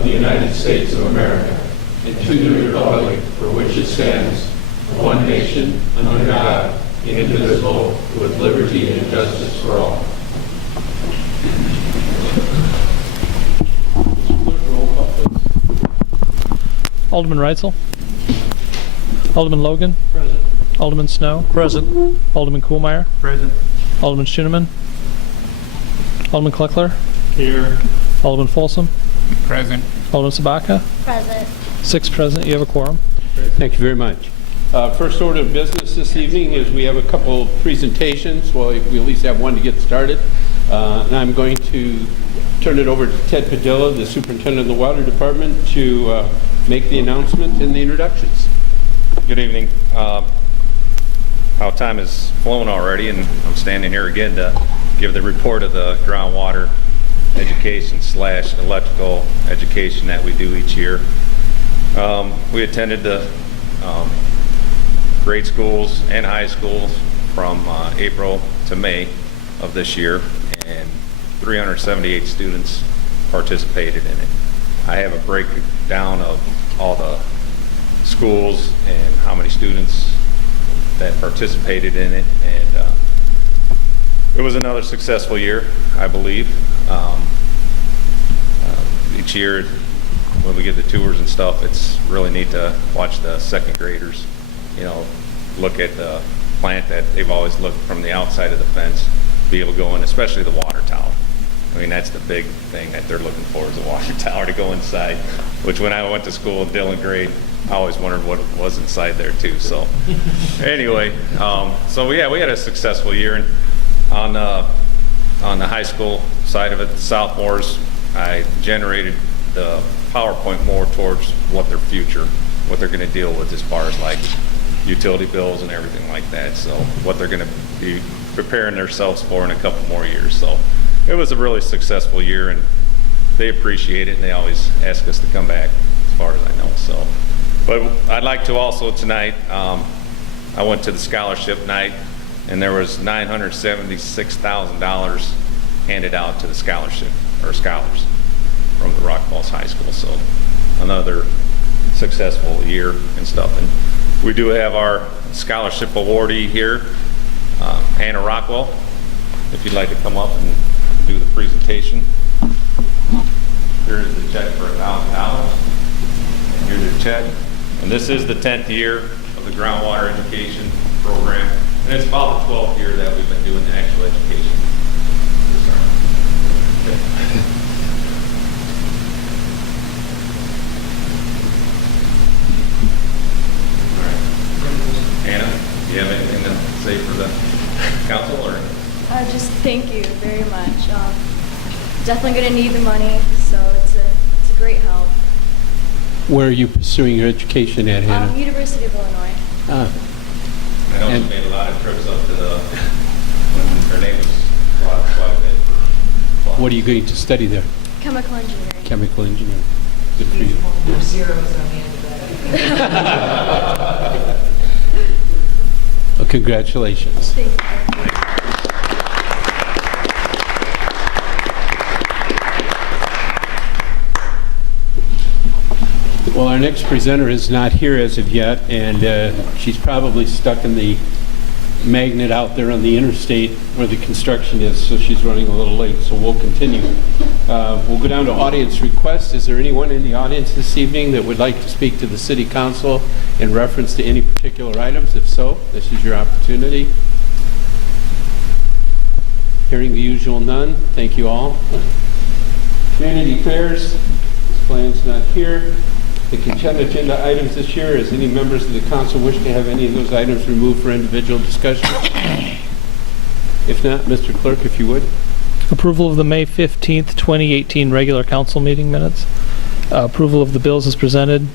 of the United States of America and to the republic for which it stands, one nation, under God, indivisible, with liberty and justice for all. Roll call, please. Alderman Reitzel. Alderman Logan. Present. Alderman Snow. Present. Alderman Kuhlmeier. Present. Alderman Schoenemann. Alderman Kleckler. Here. Alderman Folsom. Present. Alderman Sabaka. Present. 6 present. You have a quorum. Thank you very much. First order of business this evening is we have a couple presentations. Well, we at least have one to get started. And I'm going to turn it over to Ted Padilla, the superintendent of the water department, to make the announcement and the introductions. Good evening. How time has flown already, and I'm standing here again to give the report of the groundwater education / electrical education that we do each year. We attended the grade schools and high schools from April to May of this year, and 378 students participated in it. I have a breakdown of all the schools and how many students that participated in it, and it was another successful year, I believe. Each year when we get the tours and stuff, it's really neat to watch the second graders, look at the plant that they've always looked from the outside of the fence, be able to go in, especially the water tower. I mean, that's the big thing that they're looking for, is a water tower to go inside, which when I went to school in Dillon grade, I always wondered what was inside there too. So anyway, so yeah, we had a successful year. And on the high school side of it, the sophomores, I generated the PowerPoint more towards what their future, what they're going to deal with as far as like utility bills and everything like that. So what they're going to be preparing themselves for in a couple more years. So it was a really successful year, and they appreciate it, and they always ask us to come back, as far as I know. So, but I'd like to also tonight, I went to the scholarship night, and there was $976,000 handed out to the scholarship, or scholars, from the Rock Falls High School. So another successful year and stuff. And we do have our scholarship awardee here, Hannah Rockwell, if you'd like to come up and do the presentation. Here's the check for $1,000. Here's your check. And this is the 10th year of the groundwater education program. And it's about the 12th year that we've been doing the actual education. Okay. All right. Hannah, do you have anything to say for the council, or? Just thank you very much. Definitely going to need the money, so it's a great help. Where are you pursuing your education at, Hannah? University of Illinois. Ah, I know she made a lot of trips up to when her name was quite a bit. what are you going to study there? Chemical engineering. Chemical engineering. Good for you. There's zeros on the end of that. Well, congratulations. Thank you. Well, our next presenter is not here as of yet, and she's probably stuck in the magnet out there on the interstate where the construction is, so she's running a little late, so we'll continue. We'll go down to audience requests. Is there anyone in the audience this evening that would like to speak to the City Council in reference to any particular items? If so, this is your opportunity. Hearing the usual none, thank you all. Community affairs, this plan's not here. The consent agenda items this year, as any members of the council wish to have any of those items removed for individual discussion? If not, Mr. Clerk, if you would. Approval of the May 15th, 2018 regular council meeting minutes. Approval of the bills as presented.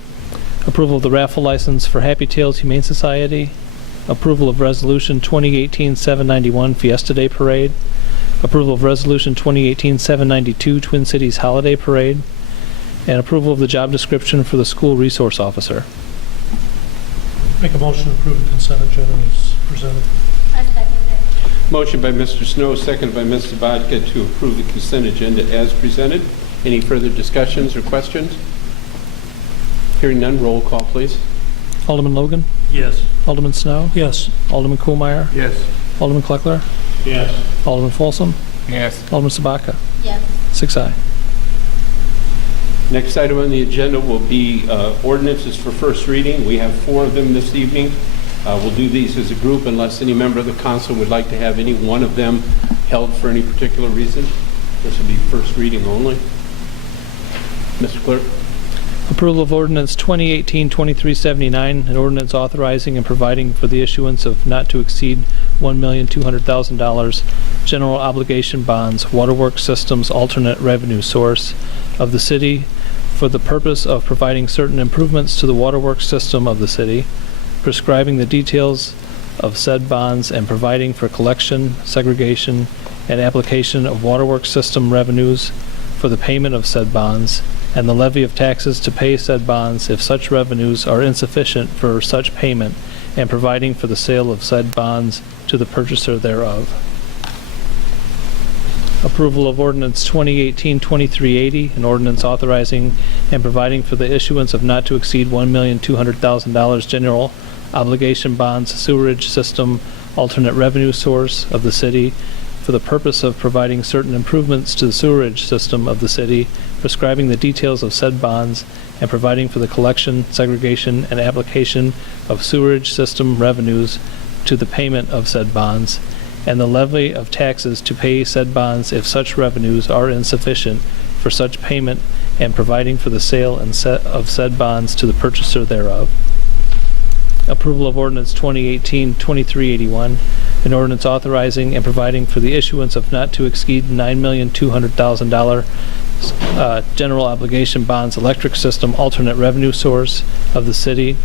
Approval of the raffle license for Happy Tales Humane Society. Approval of Resolution 2018-791 Fiesta Day Parade. Approval of Resolution 2018-792 Twin Cities Holiday Parade. And approval of the job description for the school resource officer. Make a motion to approve the consent agenda as presented. I second it. Motion by Mr. Snow, seconded by Ms. Sabatka to approve the consent agenda as presented. Any further discussions or questions? Hearing none, roll call, please. Alderman Logan, Yes. Alderman Snow, Yes. Alderman Kuhlmeier, Yes. Alderman Kleckler, Yes. Alderman Folsom, Yes. Alderman Sabaka. Yes. 6 aye. Next item on the agenda will be ordinances for first reading. We have 4 of them this evening. We'll do these as a group unless any member of the council would like to have any one of them held for any particular reason. This will be first reading only. Mr. Clerk? Approval of ordinance 2018-2379, an ordinance authorizing and providing for the issuance of not to exceed $1,200,000 general obligation bonds, waterworks systems alternate revenue source of the city for the purpose of providing certain improvements to the waterworks system of the city, prescribing the details of said bonds and providing for collection, segregation, and application of waterworks system revenues for the payment of said bonds, and the levy of taxes to pay said bonds if such revenues are insufficient for such payment, and providing for the sale of said bonds to the purchaser thereof. Approval of ordinance 2018-2380, an ordinance authorizing and providing for the issuance of not to exceed $1,200,000 general obligation bonds sewerage system alternate revenue source of the city for the purpose of providing certain improvements to the sewerage system of the city, prescribing the details of said bonds, and providing for the collection, segregation, and application of sewerage system revenues to the payment of said bonds, and the levy of taxes to pay said bonds if such revenues are insufficient for such payment, and providing for the sale of said bonds to the purchaser thereof. Approval of ordinance 2018-2381, an ordinance authorizing and providing for the issuance of not to exceed $9,200,000 general obligation bonds electric system alternate revenue source of the city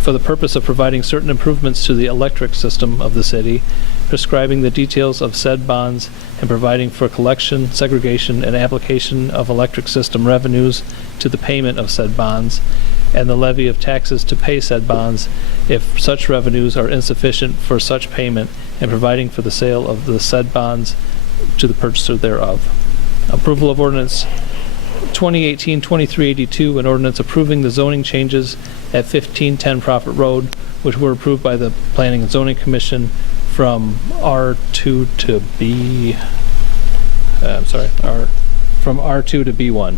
for the purpose of providing certain improvements to the electric system of the city, prescribing the details of said bonds and providing for collection, segregation, and application of electric system revenues to the payment of said bonds, and the levy of taxes to pay said bonds if such revenues are insufficient for such payment, and providing for the sale of the said bonds to the purchaser thereof. Approval of ordinance 2018-2382, an ordinance approving the zoning changes at 1510 Prophet Road, which were approved by the Planning and Zoning Commission from R2 to B, from R2 to B1.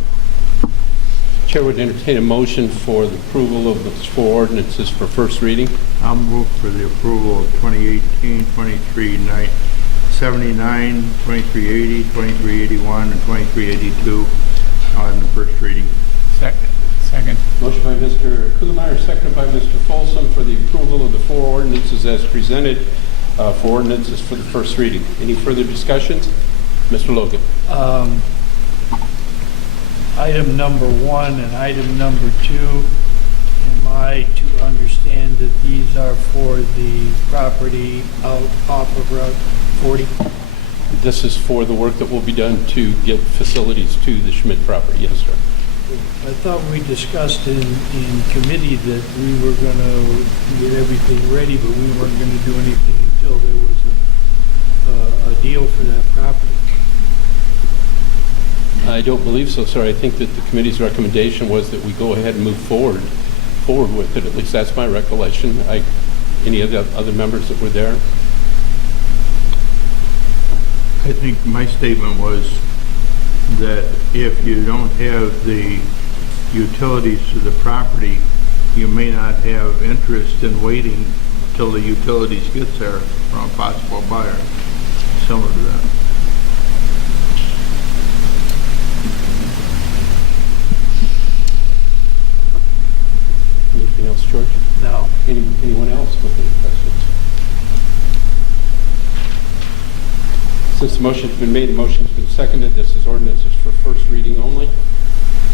Chair would entertain a motion for the approval of the 4 ordinances for first reading. I'll move for the approval of 2018, 2379, 2380, 2381, and 2382 on the first reading. Second. Motion by Mr. Kuhlmeier, seconded by Mr. Folsom for the approval of the 4 ordinances as presented for ordinances for the first reading. Any further discussions? Mr. Logan. Item number 1 and item number 2, am I to understand that these are for the property out off of Route 40? This is for the work that will be done to get facilities to the Schmidt property. Yes, sir. I thought we discussed in committee that we were going to get everything ready, but we weren't going to do anything until there was a deal for that property. I don't believe so, sir. I think that the committee's recommendation was that we go ahead and move forward with it. At least that's my recollection. Any of the other members that were there? I think my statement was that if you don't have the utilities to the property, you may not have interest in waiting till the utilities get there from a possible buyer, similar to that. Anything else, George? No. Anyone else with any questions? Since the motion's been made, the motion's been seconded, this is ordinances for first reading only.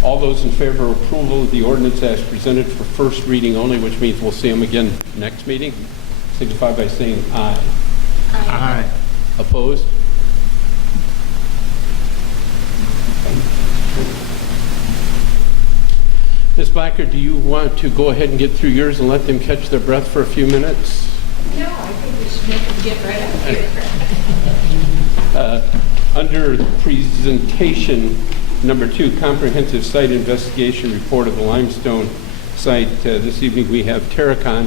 All those in favor of approval of the ordinance as presented for first reading only, which means we'll see them again next meeting, signify by saying aye. Aye. Opposed? Ms. Blacker, do you want to go ahead and get through yours and let them catch their breath for a few minutes? No, I think we should make them get right up here. Under the presentation Number 2, comprehensive site investigation report of the limestone site. This evening we have Terracon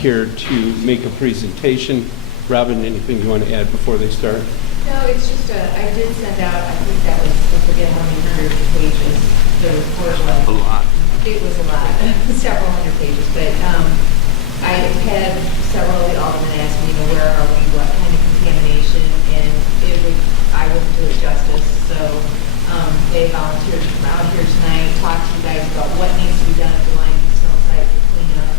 here to make a presentation. Robin, anything you want to add before they start? No, it's just I did send out, I think that was, I forget how many hundred pages the report was. A lot. It was a lot, several hundred pages, but I had several of the aldermen ask me, where are we, what kind of contamination, and I wouldn't do it justice, so they volunteered to come out here tonight, talk to you guys about what needs to be done at the limestone site to clean up,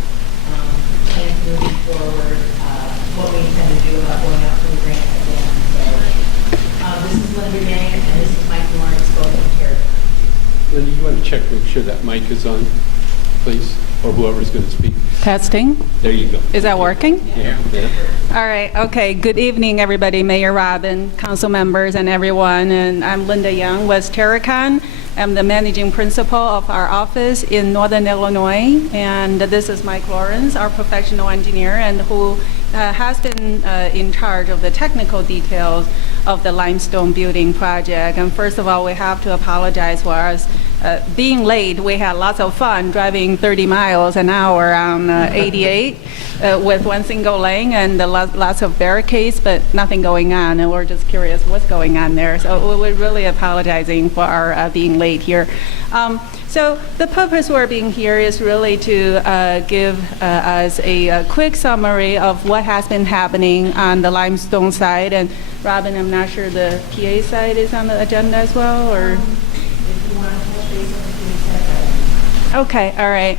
plans moving forward, what we intend to do about going out for the grant again. So this is Linda Yang, and this is Mike Lawrence, both of Terracon. Linda, you want to check, make sure that mic is on, please, or whoever's going to speak. Testing. There you go. Is that working? Yeah. All right. Okay. Good evening, everybody. Mayor Robin, council members, and everyone. And I'm Linda Young with Terracon. I'm the managing principal of our office in Northern Illinois. And this is Mike Lawrence, our professional engineer, and who has been in charge of the technical details of the limestone building project. And first of all, we have to apologize for us being late. We had lots of fun driving 30 miles an hour on 88 with one single lane and lots of barricades, but nothing going on. And we're just curious what's going on there. So we're really apologizing for our being late here. So the purpose we're being here is really to give us a quick summary of what has been happening on the limestone side. And Robin, I'm not sure the PA side is on the agenda as well, or? If you want to touch base on the PA. Okay, all right.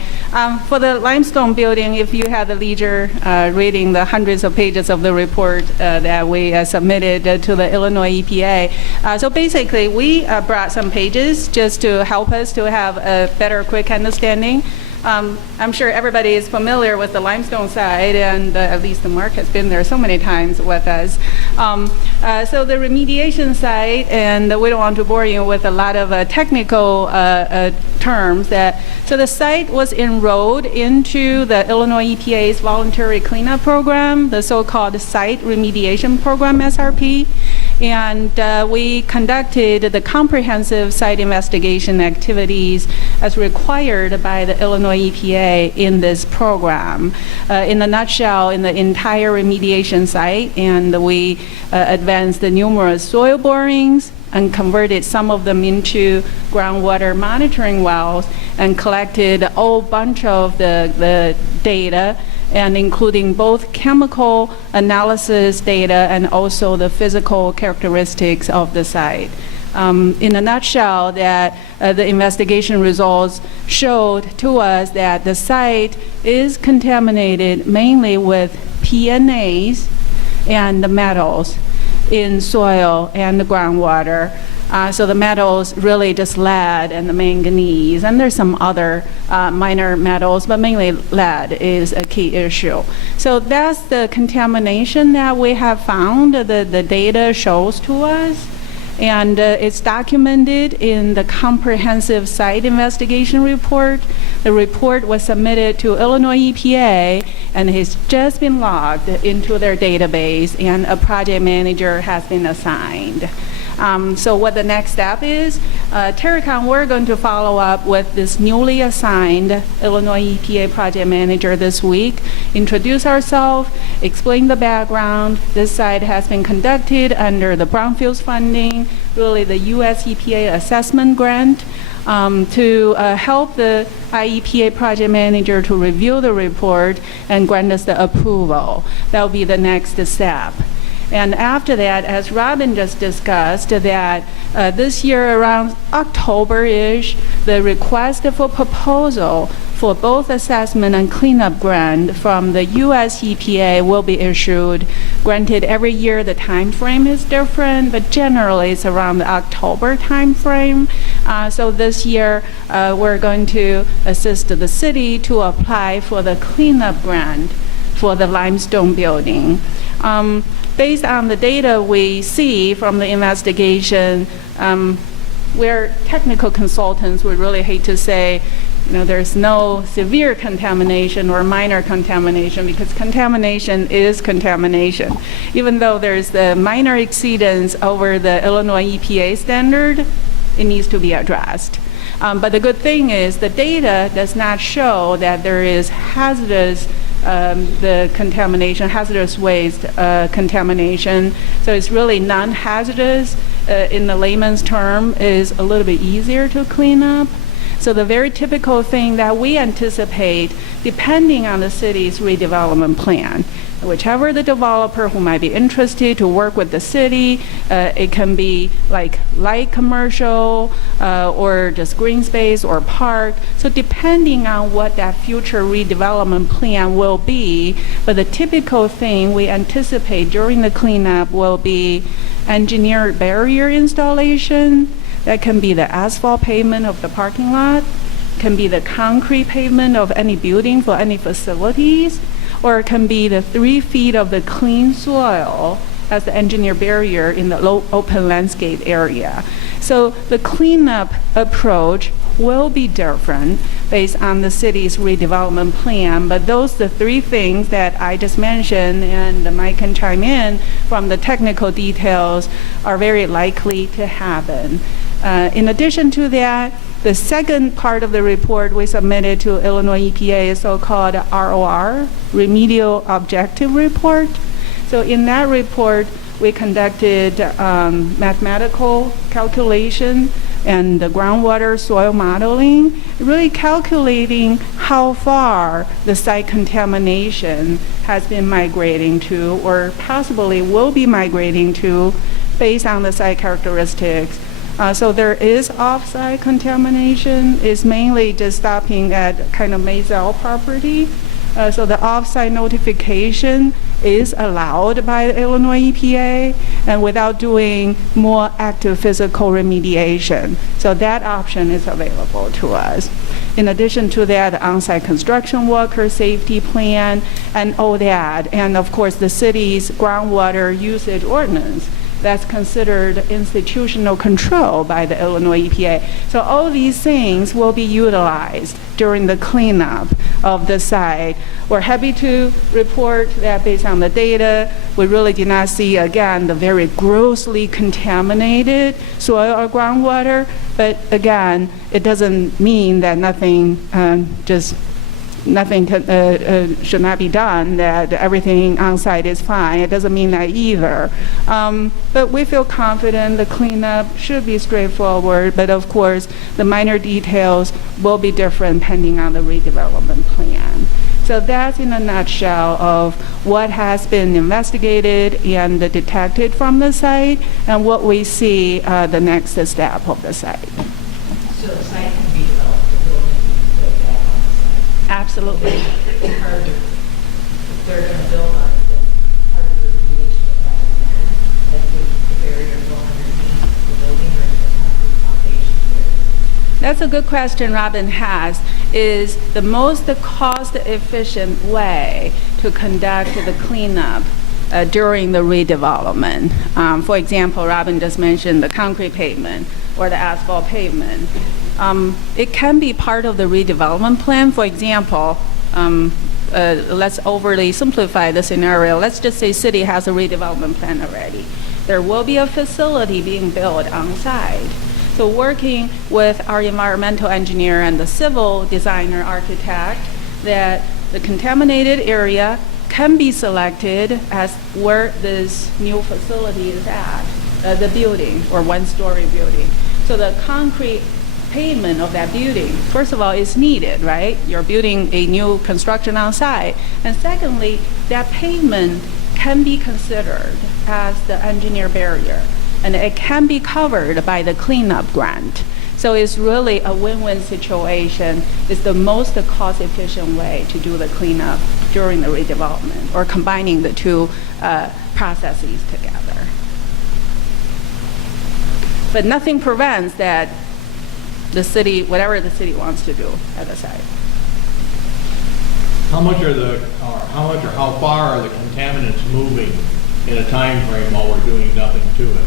For the limestone building, if you had the leisure reading the hundreds of pages of the report that we submitted to the Illinois EPA. So basically, we brought some pages just to help us to have a better, quick understanding. I'm sure everybody is familiar with the limestone side, and at least Mark has been there so many times with us. So the remediation side, and we don't want to bore you with a lot of technical terms. So the site was enrolled into the Illinois EPA's voluntary cleanup program, the so-called Site Remediation Program, SRP. And we conducted the comprehensive site investigation activities as required by the Illinois EPA in this program. In a nutshell, in the entire remediation site, and we advanced the numerous soil borings and converted some of them into groundwater monitoring wells and collected a whole bunch of the data, and including both chemical analysis data and also the physical characteristics of the site. In a nutshell, that the investigation results showed to us that the site is contaminated mainly with PNAs and the metals in soil and the groundwater. So the metals really just lead and the manganese, and there's some other minor metals, but mainly lead is a key issue. So that's the contamination that we have found, the data shows to us. And it's documented in the comprehensive site investigation report. The report was submitted to Illinois EPA and has just been logged into their database, and a project manager has been assigned. So what the next step is, Terracon, we're going to follow up with this newly assigned Illinois EPA project manager this week, introduce ourselves, explain the background. This site has been conducted under the Brownfields funding, really the US EPA assessment grant, to help the IEPA project manager to review the report and grant us the approval. That will be the next step. And after that, as Robin just discussed, that this year around October-ish, the request for proposal for both assessment and cleanup grant from the US EPA will be issued. Granted, every year the time frame is different, but generally it's around the October time frame. So this year, we're going to assist the city to apply for the cleanup grant for the limestone building. Based on the data we see from the investigation, we're technical consultants. We really hate to say, there's no severe contamination or minor contamination, because contamination is contamination. Even though there's the minor exceedance over the Illinois EPA standard, it needs to be addressed. But the good thing is the data does not show that there is hazardous the contamination, hazardous waste contamination. So it's really non-hazardous. In the layman's term, is a little bit easier to clean up. So the very typical thing that we anticipate, depending on the city's redevelopment plan, whichever the developer who might be interested to work with the city, it can be like light commercial or just green space or park. So depending on what that future redevelopment plan will be, but the typical thing we anticipate during the cleanup will be engineered barrier installation. That can be the asphalt pavement of the parking lot, can be the concrete pavement of any building for any facilities, or it can be the 3 feet of the clean soil as the engineered barrier in the low open landscape area. So the cleanup approach will be different based on the city's redevelopment plan, but the 3 things that I just mentioned, and Mike can chime in from the technical details, are very likely to happen. In addition to that, the second part of the report we submitted to Illinois EPA is so-called ROR, Remedial Objective Report. So in that report, we conducted mathematical calculation and the groundwater soil modeling, really calculating how far the site contamination has been migrating to or possibly will be migrating to based on the site characteristics. So there is off-site contamination. It's mainly just stopping at kind of Maisel property. So the off-site notification is allowed by the Illinois EPA and without doing more active physical remediation. So that option is available to us. In addition to that, the on-site construction worker safety plan and all that, and of course the city's groundwater usage ordinance that's considered institutional control by the Illinois EPA. So all these things will be utilized during the cleanup of the site. We're happy to report that based on the data, we really did not see, again, the very grossly contaminated soil or groundwater, but again, it doesn't mean that nothing should not be done, that everything on site is fine. It doesn't mean that either. But we feel confident the cleanup should be straightforward, but of course, the minor details will be different depending on the redevelopment plan. So that's in a nutshell of what has been investigated and detected from the site and what we see the next step of the site. So the site can be developed, the building can be built back on the site. Absolutely. Part of, if they're going to build on it, then part of the remediation of that again, that the barrier go underneath the building or in the concrete foundation there. That's a good question Robin has, is the most cost-efficient way to conduct the cleanup during the redevelopment. For example, Robin just mentioned the concrete pavement or the asphalt pavement. It can be part of the redevelopment plan. For example, let's overly simplify the scenario. Let's just say city has a redevelopment plan already. There will be a facility being built on site. So working with our environmental engineer and the civil designer architect, that the contaminated area can be selected as where this new facility is at, the building or one-story building. So the concrete pavement of that building, first of all, is needed, right? You're building a new construction on site. And secondly, that pavement can be considered as the engineer barrier, and it can be covered by the cleanup grant. So it's really a win-win situation. It's the most cost-efficient way to do the cleanup during the redevelopment, or combining the two processes together. But nothing prevents that the city, whatever the city wants to do at the site. How how far are the contaminants moving in a time frame while we're doing nothing to it?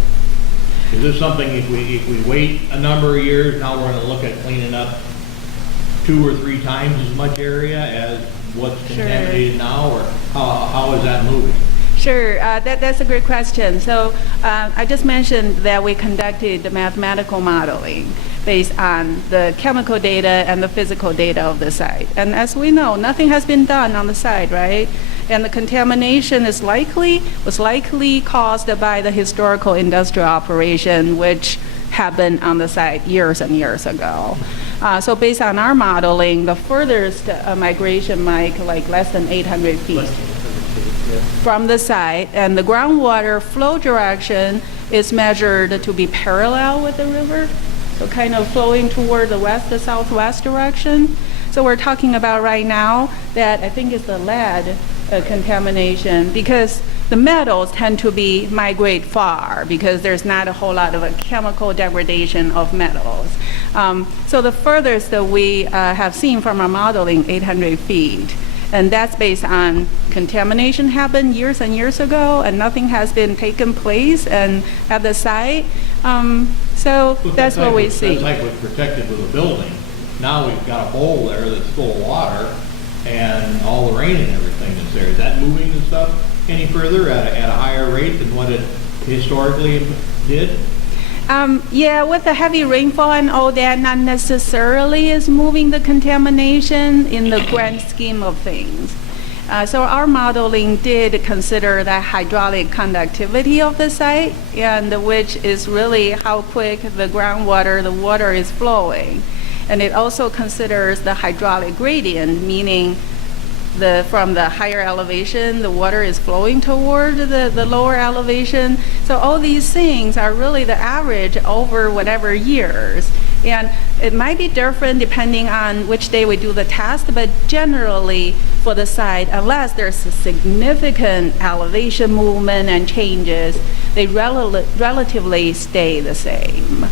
Is this something, if we wait a number of years, now we're going to look at cleaning up 2 or 3 times as much area as what's contaminated now, or how is that moving? Sure, that's a great question. So I just mentioned that we conducted the mathematical modeling based on the chemical data and the physical data of the site. And as we know, nothing has been done on the site, right? And the contamination was likely caused by the historical industrial operation, which happened on the site years and years ago. So based on our modeling, the furthest migration might like less than 800 feet from the site, and the groundwater flow direction is measured to be parallel with the river, so kind of flowing toward the west to southwest direction. So we're talking about right now that I think is the lead contamination, because the metals tend to migrate far because there's not a whole lot of a chemical degradation of metals. So the furthest that we have seen from our modeling, 800 feet. And that's based on contamination happened years and years ago, and nothing has been taken place and at the site. So that's what we see. That site was protected with a building. Now we've got a bowl there that's full of water and all the rain and everything that's there. Is that moving the stuff any further at a higher rate than what it historically did? Yeah, with the heavy rainfall and all that, not necessarily is moving the contamination in the grand scheme of things. So our modeling did consider the hydraulic conductivity of the site, and which is really how quick the water is flowing. And it also considers the hydraulic gradient, meaning from the higher elevation, the water is flowing toward the lower elevation. So all these things are really the average over whatever years. And it might be different depending on which day we do the test, but generally for the site, unless there's a significant elevation movement and changes, they relatively stay the same.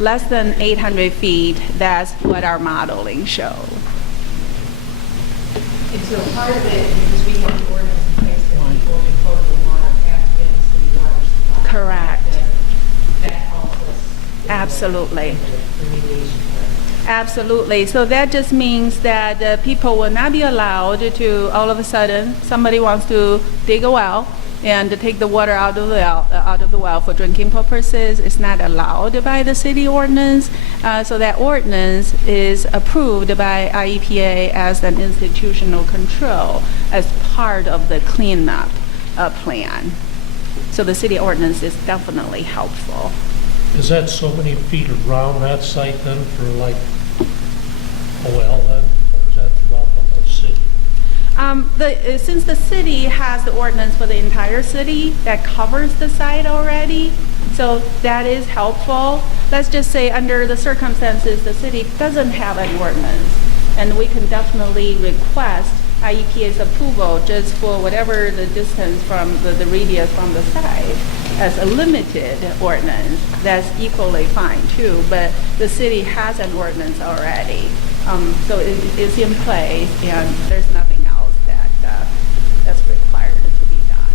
Less than 800 feet, that's what our modeling showed. And so part of it, because we have the ordinance in place that people in potable water have to get the city water supply. Correct. That helps us. Absolutely. Remediation. Absolutely. So that just means that people will not be allowed to, all of a sudden, somebody wants to dig a well and to take the water out of the well for drinking purposes. It's not allowed by the city ordinance. So that ordinance is approved by IEPA as an institutional control as part of the cleanup plan. So the city ordinance is definitely helpful. Is that so many feet around that site then for like a well then? Or is that throughout the whole city? Since the city has the ordinance for the entire city that covers the site already, so that is helpful. Let's just say under the circumstances the city doesn't have an ordinance, and we can definitely request IEPA's approval just for whatever the distance from the radius from the site as a limited ordinance. That's equally fine too, but the city has an ordinance already. So it's in place, and there's nothing else that's required to be done.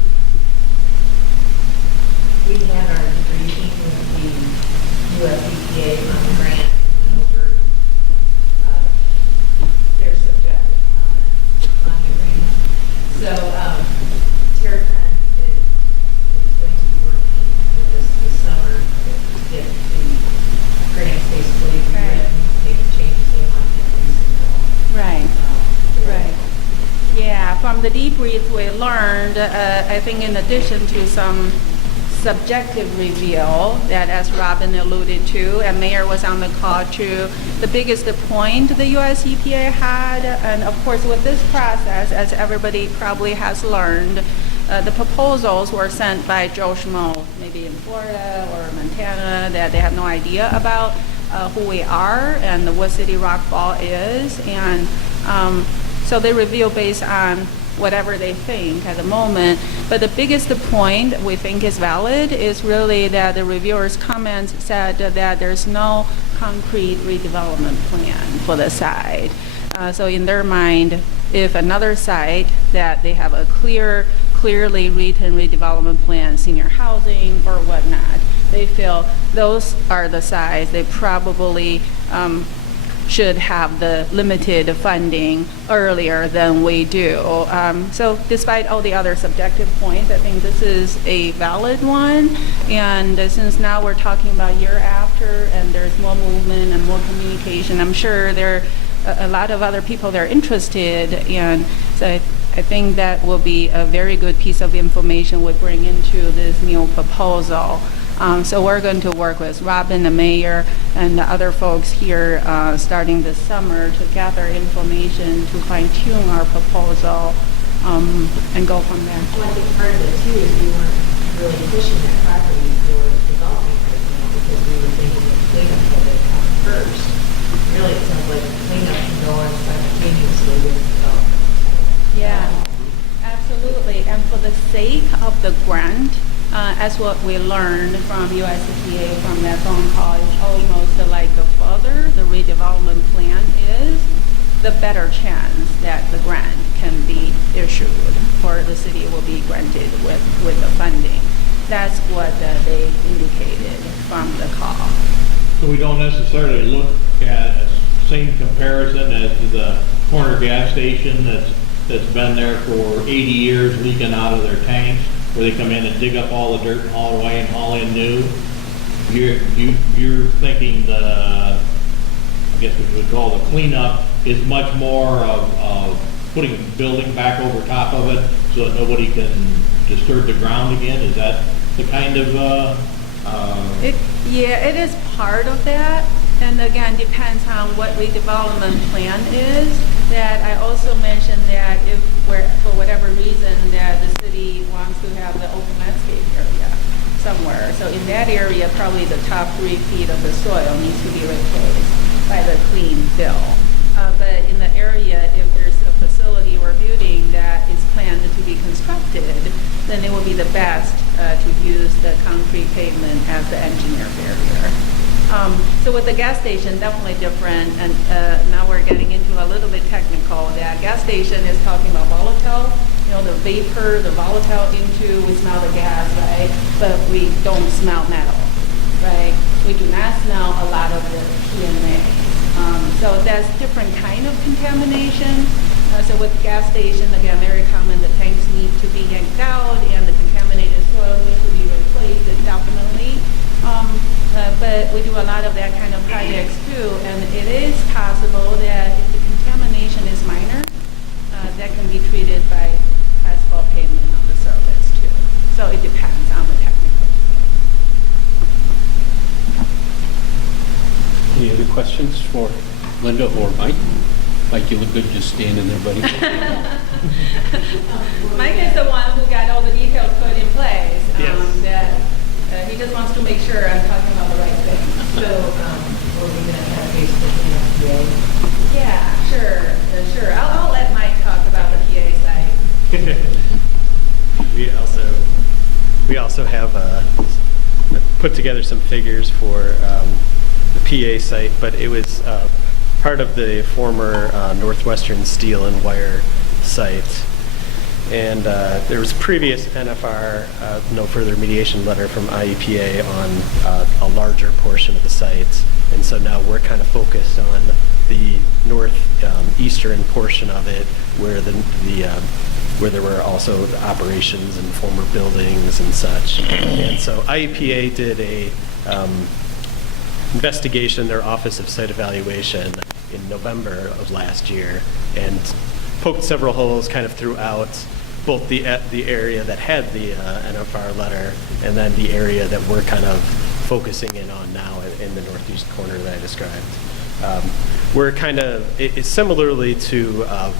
We had our debriefing with the US EPA on the grant and over their subjective comment on the grant. So Terracon is going to be working with us this summer if the grants basically make the changes they want to do. Right. Right. Yeah, from the debrief we learned, I think in addition to some subjective review that, as Robin alluded to, and Mayor was on the call too, the biggest point the US EPA had, and of course with this process, as everybody probably has learned, the proposals were sent by Joe Schmo, maybe in Florida or Montana, that they have no idea about who we are and what City Rock Fall is, and so they review based on whatever they think at the moment. But the biggest point we think is valid is really that the reviewers' comments said that there's no concrete redevelopment plan for the site. So in their mind, if another site that they have a clearly written redevelopment plan, senior housing or whatnot, they feel those are the sites they probably should have the limited funding earlier than we do. So despite all the other subjective points, I think this is a valid one. And since now we're talking about year after and there's more movement and more communication, I'm sure there are a lot of other people that are interested. And so I think that will be a very good piece of information we bring into this new proposal. So we're going to work with Robin, the mayor, and the other folks here starting this summer to gather information to fine-tune our proposal and go from there. Well, I think part of it too is we weren't really pushing that property for development right now because we were thinking of cleanup of it first. Really, it sounds like cleanup can go on simultaneously with development. Yeah, absolutely. And for the sake of the grant, as what we learned from USDA from that phone call, it's almost like the further the redevelopment plan is, the better chance that the grant can be issued or the city will be granted with the funding. That's what they indicated from the call. So we don't necessarily look at a same comparison as to the corner gas station that's been there for 80 years leaking out of their tanks, where they come in and dig up all the dirt and haul away and haul in new. You're thinking I guess what we would call the cleanup is much more of putting a building back over top of it so that nobody can disturb the ground again? Is that the kind of Yeah, it is part of that. And again, depends on what redevelopment plan is. That I also mentioned that if for whatever reason that the city wants to have the open landscape area somewhere. So in that area, probably the top 3 feet of the soil needs to be replaced by the clean fill. But in the area, if there's a facility or building that is planned to be constructed, then it will be the best to use the concrete pavement as the engineer barrier. So with the gas station, definitely different, and now we're getting into a little bit technical. That gas station is talking about volatile, the vapor, the volatile into, we smell the gas, right? But we don't smell metal, right? We do not smell a lot of the PMA. So that's different kind of contamination. So with gas station, again, very common, the tanks need to be yanked out and the contaminated soil needs to be replaced, definitely. But we do a lot of that kind of projects too, and it is possible that if the contamination is minor, that can be treated by asphalt pavement on the surface too. So it depends on the technical. Any other questions for Linda or Mike? Mike, you look good just standing there, buddy. Mike is the one who got all the details put in place. He just wants to make sure I'm talking about the right thing. So, we're going to have Facebook and PA? Yeah, sure. I'll let Mike talk about the PA side. We also have put together some figures for the PA site, but it was part of the former Northwestern Steel and Wire site. And there was previous NFR, no further mediation letter from IEPA on a larger portion of the site. And so now we're kind of focused on the northeastern portion of it, where where there were also the operations and former buildings and such. And so IEPA did a investigation, their Office of Site Evaluation, in November of last year, and poked several holes kind of throughout both the area that had the NFR letter and then the area that we're kind of focusing in on now in the northeast corner that I described. We're kind of, similarly to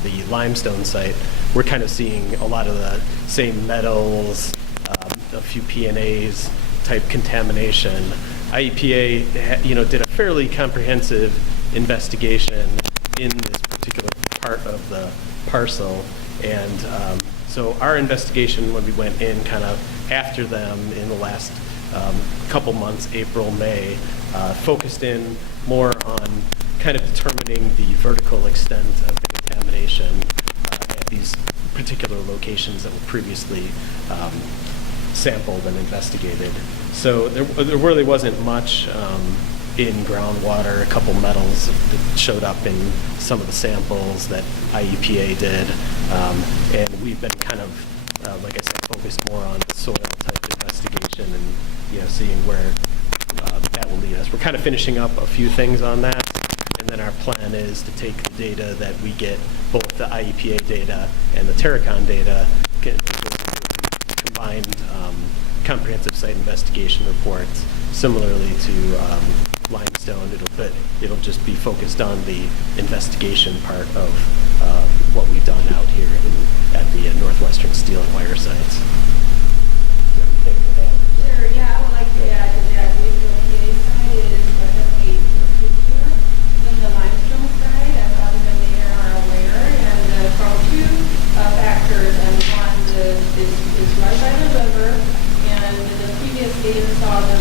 the limestone site, we're kind of seeing a lot of the same metals, a few P&As type contamination. IEPA, did a fairly comprehensive investigation in this particular part of the parcel, and so our investigation, when we went in kind of after them in the last couple months, April, May, focused in more on kind of determining the vertical extent of the contamination at these particular locations that were previously sampled and investigated. So there really wasn't much in groundwater, a couple metals that showed up in some of the samples that IEPA did. And we've been kind of, like I said, focused more on the soil type investigation and, seeing where that will lead us. We're kind of finishing up a few things on that. And then our plan is to take the data that we get, both the IEPA data and the Terracon data, combined comprehensive site investigation reports. Similarly to limestone, it'll just be focused on the investigation part of what we've done out here at the Northwestern Steel and Wire sites. Sure, yeah, I would like to add to that. The PA side is definitely particular than the limestone side, as other than they are aware, and from two factors, and one is right by the river, and the previous data saw the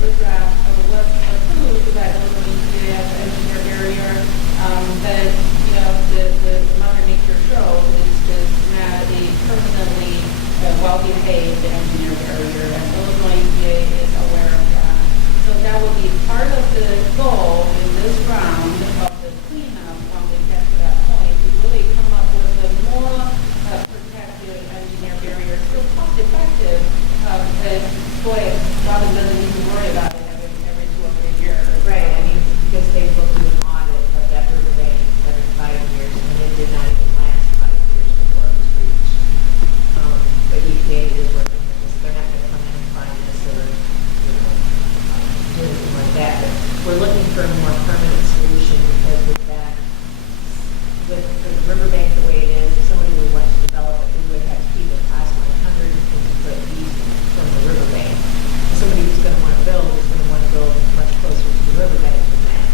riprap was approved by the EPA as an engineer barrier, but the Mother Nature show is not a permanently well-behaved engineer barrier, and Illinois EPA is aware of that. So that will be part of the goal in this round of the cleanup when we get to that point, to really come up with a more protective engineer barrier, still cost-effective, because, boy, Robin doesn't need to worry about it every 2 or 3 years. Right, I mean, because they looked at an audit of that riverbank every 5 years, and it did not even last 5 years before it was reached. But EPA is working with this. They're not going to come in and find this or, do anything like that. But we're looking for a more permanent solution, because with that, with the riverbank the way it is, if somebody would want to develop it, we would have to keep it approximately 150 foot east from the riverbank. Somebody who's going to want to build is going to want to go much closer to the riverbank than that.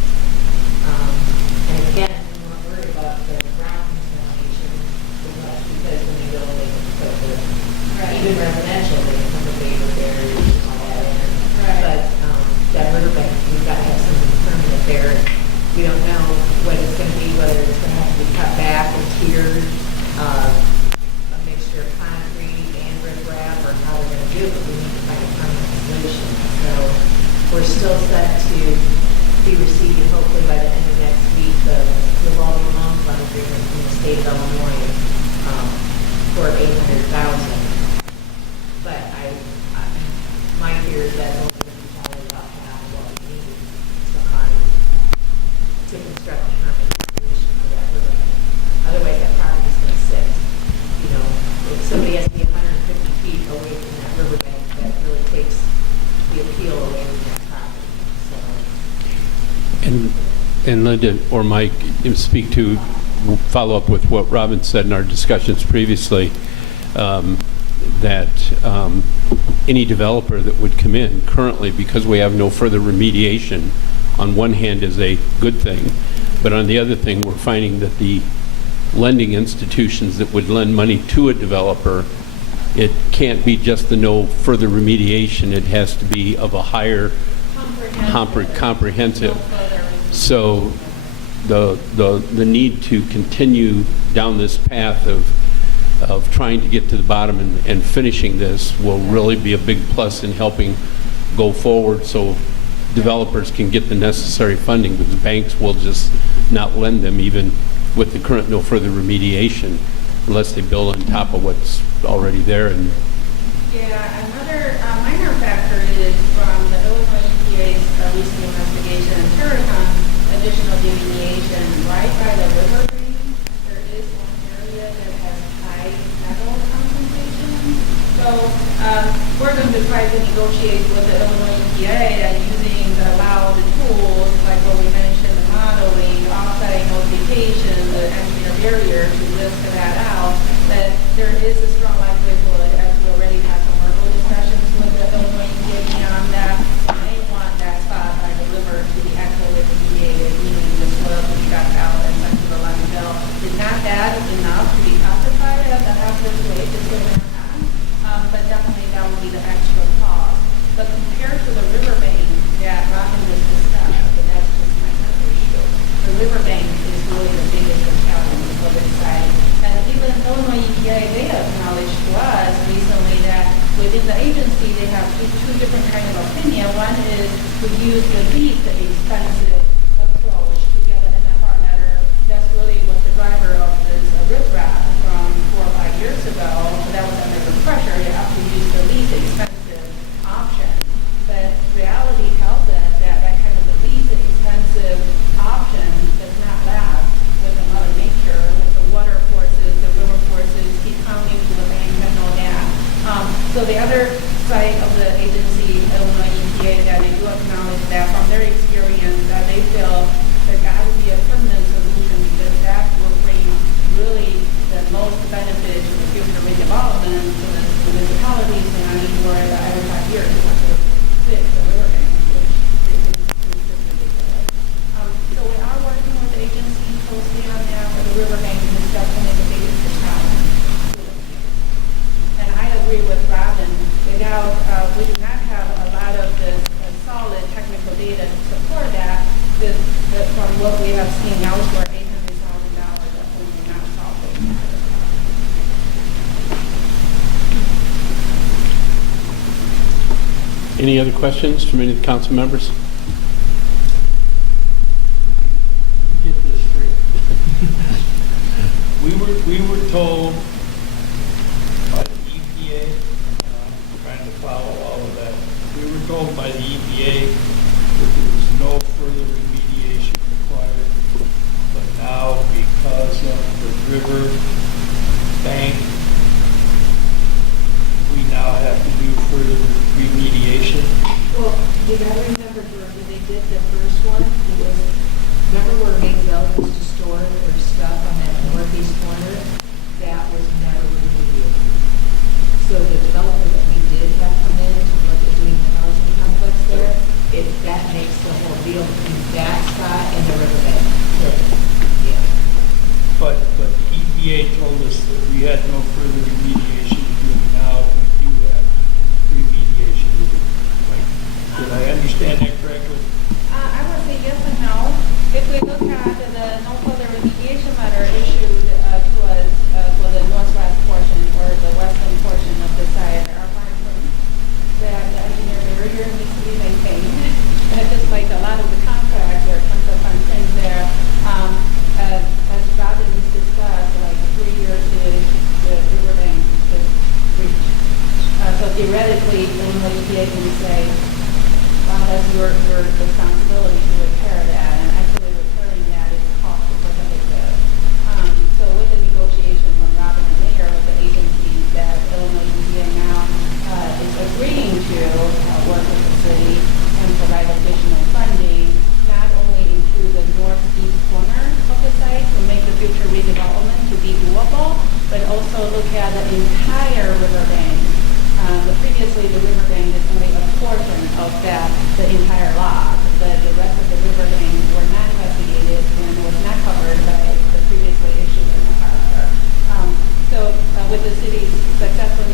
And again, we weren't worried about the ground contamination too much, because when they build, they can put the, even residential, they can put the paper barriers and all that in. But that riverbank, we've got to have something permanent there. We don't know what it's going to be, whether it's going to have to be cut back or tiered, a mixture of concrete and riprap, or how they're going to do it, but we need to find a permanent solution. So we're still set to be receiving, hopefully by the end of next week, the revolving loan fund agreement from the state of Illinois for $800,000. But my fear is that's only going to be probably about half of what we need to construct a permanent solution for that riverbank. Otherwise, that property's going to sit. If somebody has to be 150 feet away from that riverbank, that really takes the appeal away from that property. And Linda or Mike, speak to, follow up with what Robin said in our discussions previously, that any developer that would come in currently, because we have no further remediation, on one hand is a good thing, but on the other thing, we're finding that the lending institutions that would lend money to a developer, it can't be just the no further remediation, it has to be of a higher comprehensive. So the need to continue down this path of trying to get to the bottom and finishing this will really be a big plus in helping go forward, so developers can get the necessary funding, because banks will just not lend them even with the current no further remediation unless they build on top of what's already there. And Yeah, another minor factor is from the Illinois EPA's recent investigation and Terracon additional delineation right by the river range. There is one area that has high metal concentrations. So we're going to try to negotiate with the Illinois EPA and using the allowed tools, like what we mentioned, the modeling, offsite notification, the engineer barrier, to list that out, that there is a strong likelihood, as we already had some verbal discussions with the Illinois EPA beyond that, they want that spot by the river to be actually remediated, meaning the soil to be got out and sent to the landfill. Is not that enough to be classified as a hazardous waste? It's going to happen, but definitely that would be the extra cost. But compared to the riverbank that Robin just discussed, but that's just my issue. The riverbank is really the biggest challenge for this site. And even use the least expensive approach to get an NFR letter. That's really what the driver of this riprap from 4 or 5 years ago. That was under the pressure. You have to use the least expensive option. But reality tells us that that kind of the least expensive option does not last with the mother nature, with the water forces, the river forces, keep coming to the bank and all that. So the other side of the agency, Illinois EPA, that they do acknowledge that from their experience, that they feel there got to be a permanent solution because that will bring really the most benefit to the future redevelopment to the municipalities, and I need to worry about every 5 years to fix the river bank, which is just ridiculous. So we are working with the agency closely on that, but the river bank is definitely the biggest challenge. And I agree with Robin, without, we do not have a lot of the solid technical data to support that. From what we have seen elsewhere, $800,000 definitely not solving. Any other questions from any of the council members? Get this straight. We were told by the EPA, trying to follow all of that, we were told by the EPA that there was no further remediation required. But now, because of the river bank, we now have to do further remediation. Well, you gotta remember, George, when they did the first one, it was, remember where Maysville used to store their stuff on that northeast corner? That was never remediated. So the developer that we did have come in to look at doing the housing complex there, that makes the whole deal between that spot and the riverbank. Yeah. But the EPA told us that we had no further remediation to do. Now we do have remediation to do. Did I understand that correctly? I would say yes and no. If we look at the no further remediation letter issued to us for the northwest portion or the western portion of the site, there are findings that the engineer barrier needs to be maintained. And just like a lot of the contracts, there are tons of fun things there. As Robin discussed, like 3 years is the riverbank is reached. So theoretically, Illinois EPA can say, well, that's your responsibility to repair that, and actually repairing that is cost prohibitive. So with the negotiation from Robin and Mayor with the agency that Illinois EPA now is agreeing to work with the city and provide additional funding, not only into the northeast corner of the site to make the future redevelopment to be doable, but also look at the entire riverbank. Previously, the riverbank is only a portion of that, the entire lot. The rest of the riverbank were not investigated and was not covered by the previously issued NFR. So with the city's successful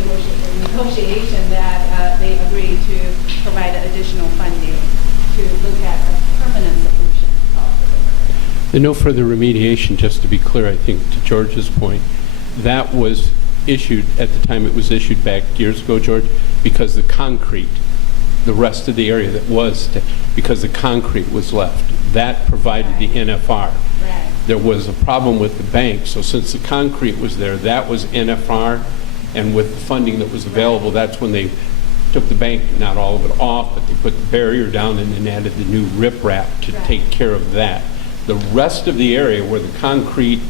negotiation that they agreed to provide additional funding to look at a permanent solution of the riverbank. The no further remediation, just to be clear, I think to George's point, that was issued at the time it was issued back years ago, George, because the concrete, the rest of the area that was, because the concrete was left. That provided the NFR. Right. There was a problem with the bank, so since the concrete was there, that was NFR, and with the funding that was available, that's when they took the bank, not all of it off, but they put the barrier down and then added the new riprap to take care of that. The rest of the area where the concrete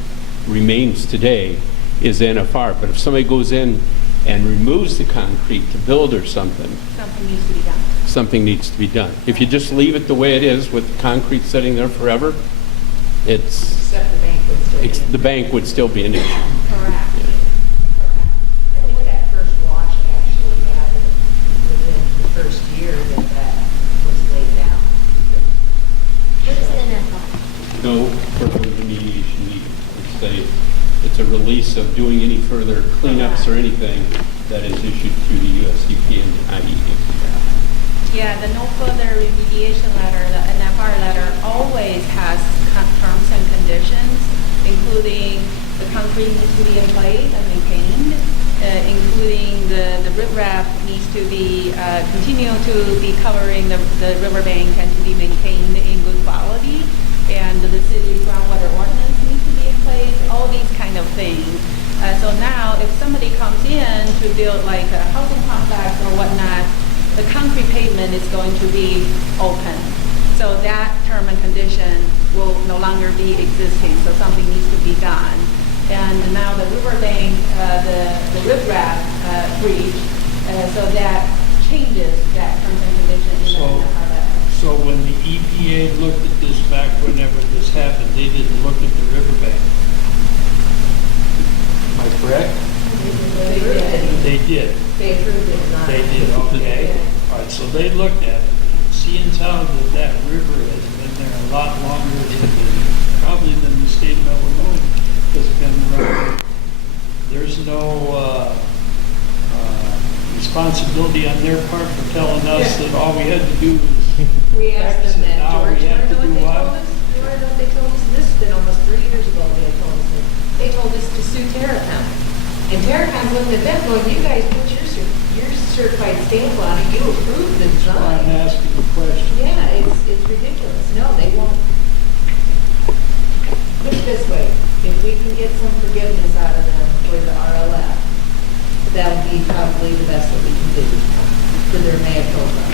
remains today is NFR, but if somebody goes in and removes the concrete to build or something, Something needs to be done. something needs to be done. If you just leave it the way it is with the concrete sitting there forever, it's, Except the bank would still be. the bank would still be an issue. Correct. I think that first wash actually happened within the first year that was laid down. What is NFR? No further remediation needed. It's a release of doing any further cleanups or anything that is issued through the USEP and the IED. Yeah, the no further remediation letter, the NFR letter, always has terms and conditions, including the concrete needs to be in place and maintained, including the riprap needs to to be, continue to be covering the riverbank and to be maintained in good quality. And the city groundwater ordinance needs to be in place, all these kind of things. So now, if somebody comes in to build like a housing complex or whatnot, the concrete pavement is going to be open. So that term and condition will no longer be existing, so something needs to be done. And now the riverbank, the riprap breach, so that changes that term and condition. So when the EPA looked at this back whenever this happened, they didn't look at the riverbank. Am I correct? They did. They approved it, not. They did, okay. All right, so they looked at it. Seeing how that river has been there a lot longer probably than the state of Illinois has been around. There's no responsibility on their part for telling us that all we had to do was We asked them that, Now we George, you have wanna to know do what what? they told us? You wanna know what they told us? This has been almost 3 years ago they had told us this. They told us to sue Terracom. And Terracom's looking at them going, you guys put your certified stamp on it, you approved the I'm design. asking the question. Yeah, it's ridiculous. No, they won't. Put it this way, if we can get some forgiveness out of them for the RLF, that would be probably the best that we can do for their mad program.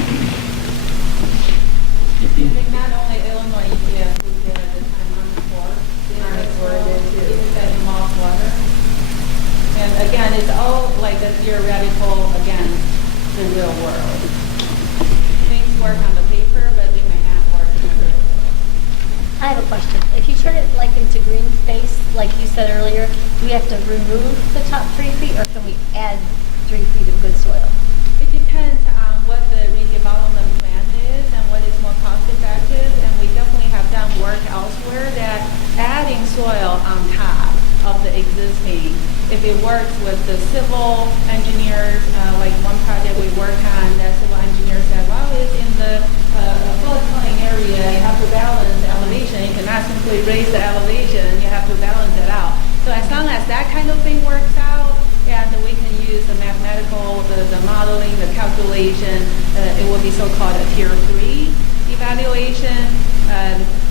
I think not only Illinois EPA who did at the time, Army Corps did it that involves water. And again, it's all like a theoretical against the real world. Things work on the paper, but they might not work in the real world. I have a question. If you turn it like into green space, like you said earlier, do we have to remove the top 3 feet or can we add 3 feet of good soil? It depends on what the redevelopment plan is and what is more cost effective. And we definitely have done work elsewhere that adding soil on top of the existing, if it works with the civil engineers, like one project we worked on, that civil engineer said, well, it's in the floodplain area, you have to balance the elevation. You cannot simply raise the elevation, you have to balance it out. So as long as that kind of thing works out, and we can use the mathematical, the modeling, the calculation, it will be so-called a tier 3 evaluation.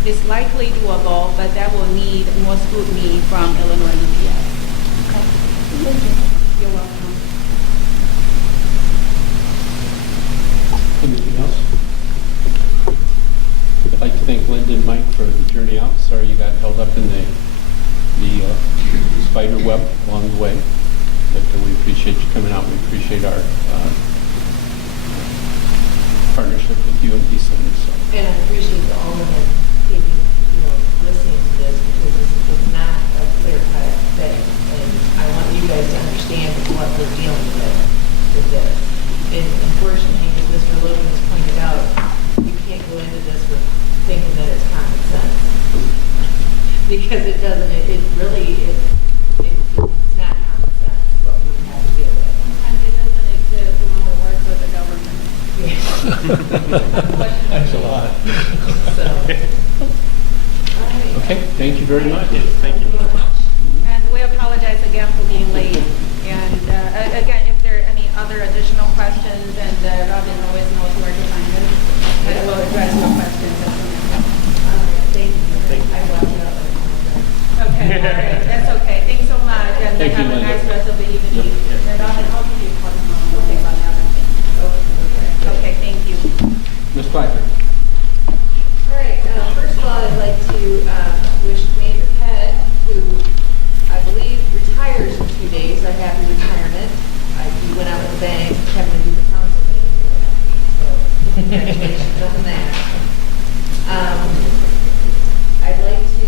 It's likely doable, but that will need more scrutiny from Illinois EPA. Okay. Thank you. You're welcome. Anything else? I'd like to thank Linda and Mike for the journey out. Sorry you got held up in the spider web along the way. But we appreciate you coming out. We appreciate our partnership with UMD Center. So. And I appreciate the alderman taking, listening to this because this is not a clear-cut thing. And I want you guys to understand what we're dealing with this. And unfortunately, as Mr. Logan has pointed out, you can't go into this with thinking that it's common sense. Because it doesn't, it's not common sense what we have to deal with. And it doesn't exist when we work with the government. Thanks a lot. So, all right. Okay, thank you very much. Thank you. And we apologize again for being late. And again, if there are any other additional questions, and Robin always knows where to find us, and we'll address your questions as soon as possible. Thank you. Thank you. I watched it up. Okay, all right, that's okay. Thanks so much, and Thank you, have a Linda. nice rest of the evening. Yep. And Robin, I'll give you a call tomorrow. Okay, about the other thing. Okay, thank you. Ms. Blackburn. All right, first of all, I'd like to wish Commander Pett, who I believe retires in 2 days, a happy retirement. He went out with the bank, having to do the council meeting, so congratulations on that. I'd like to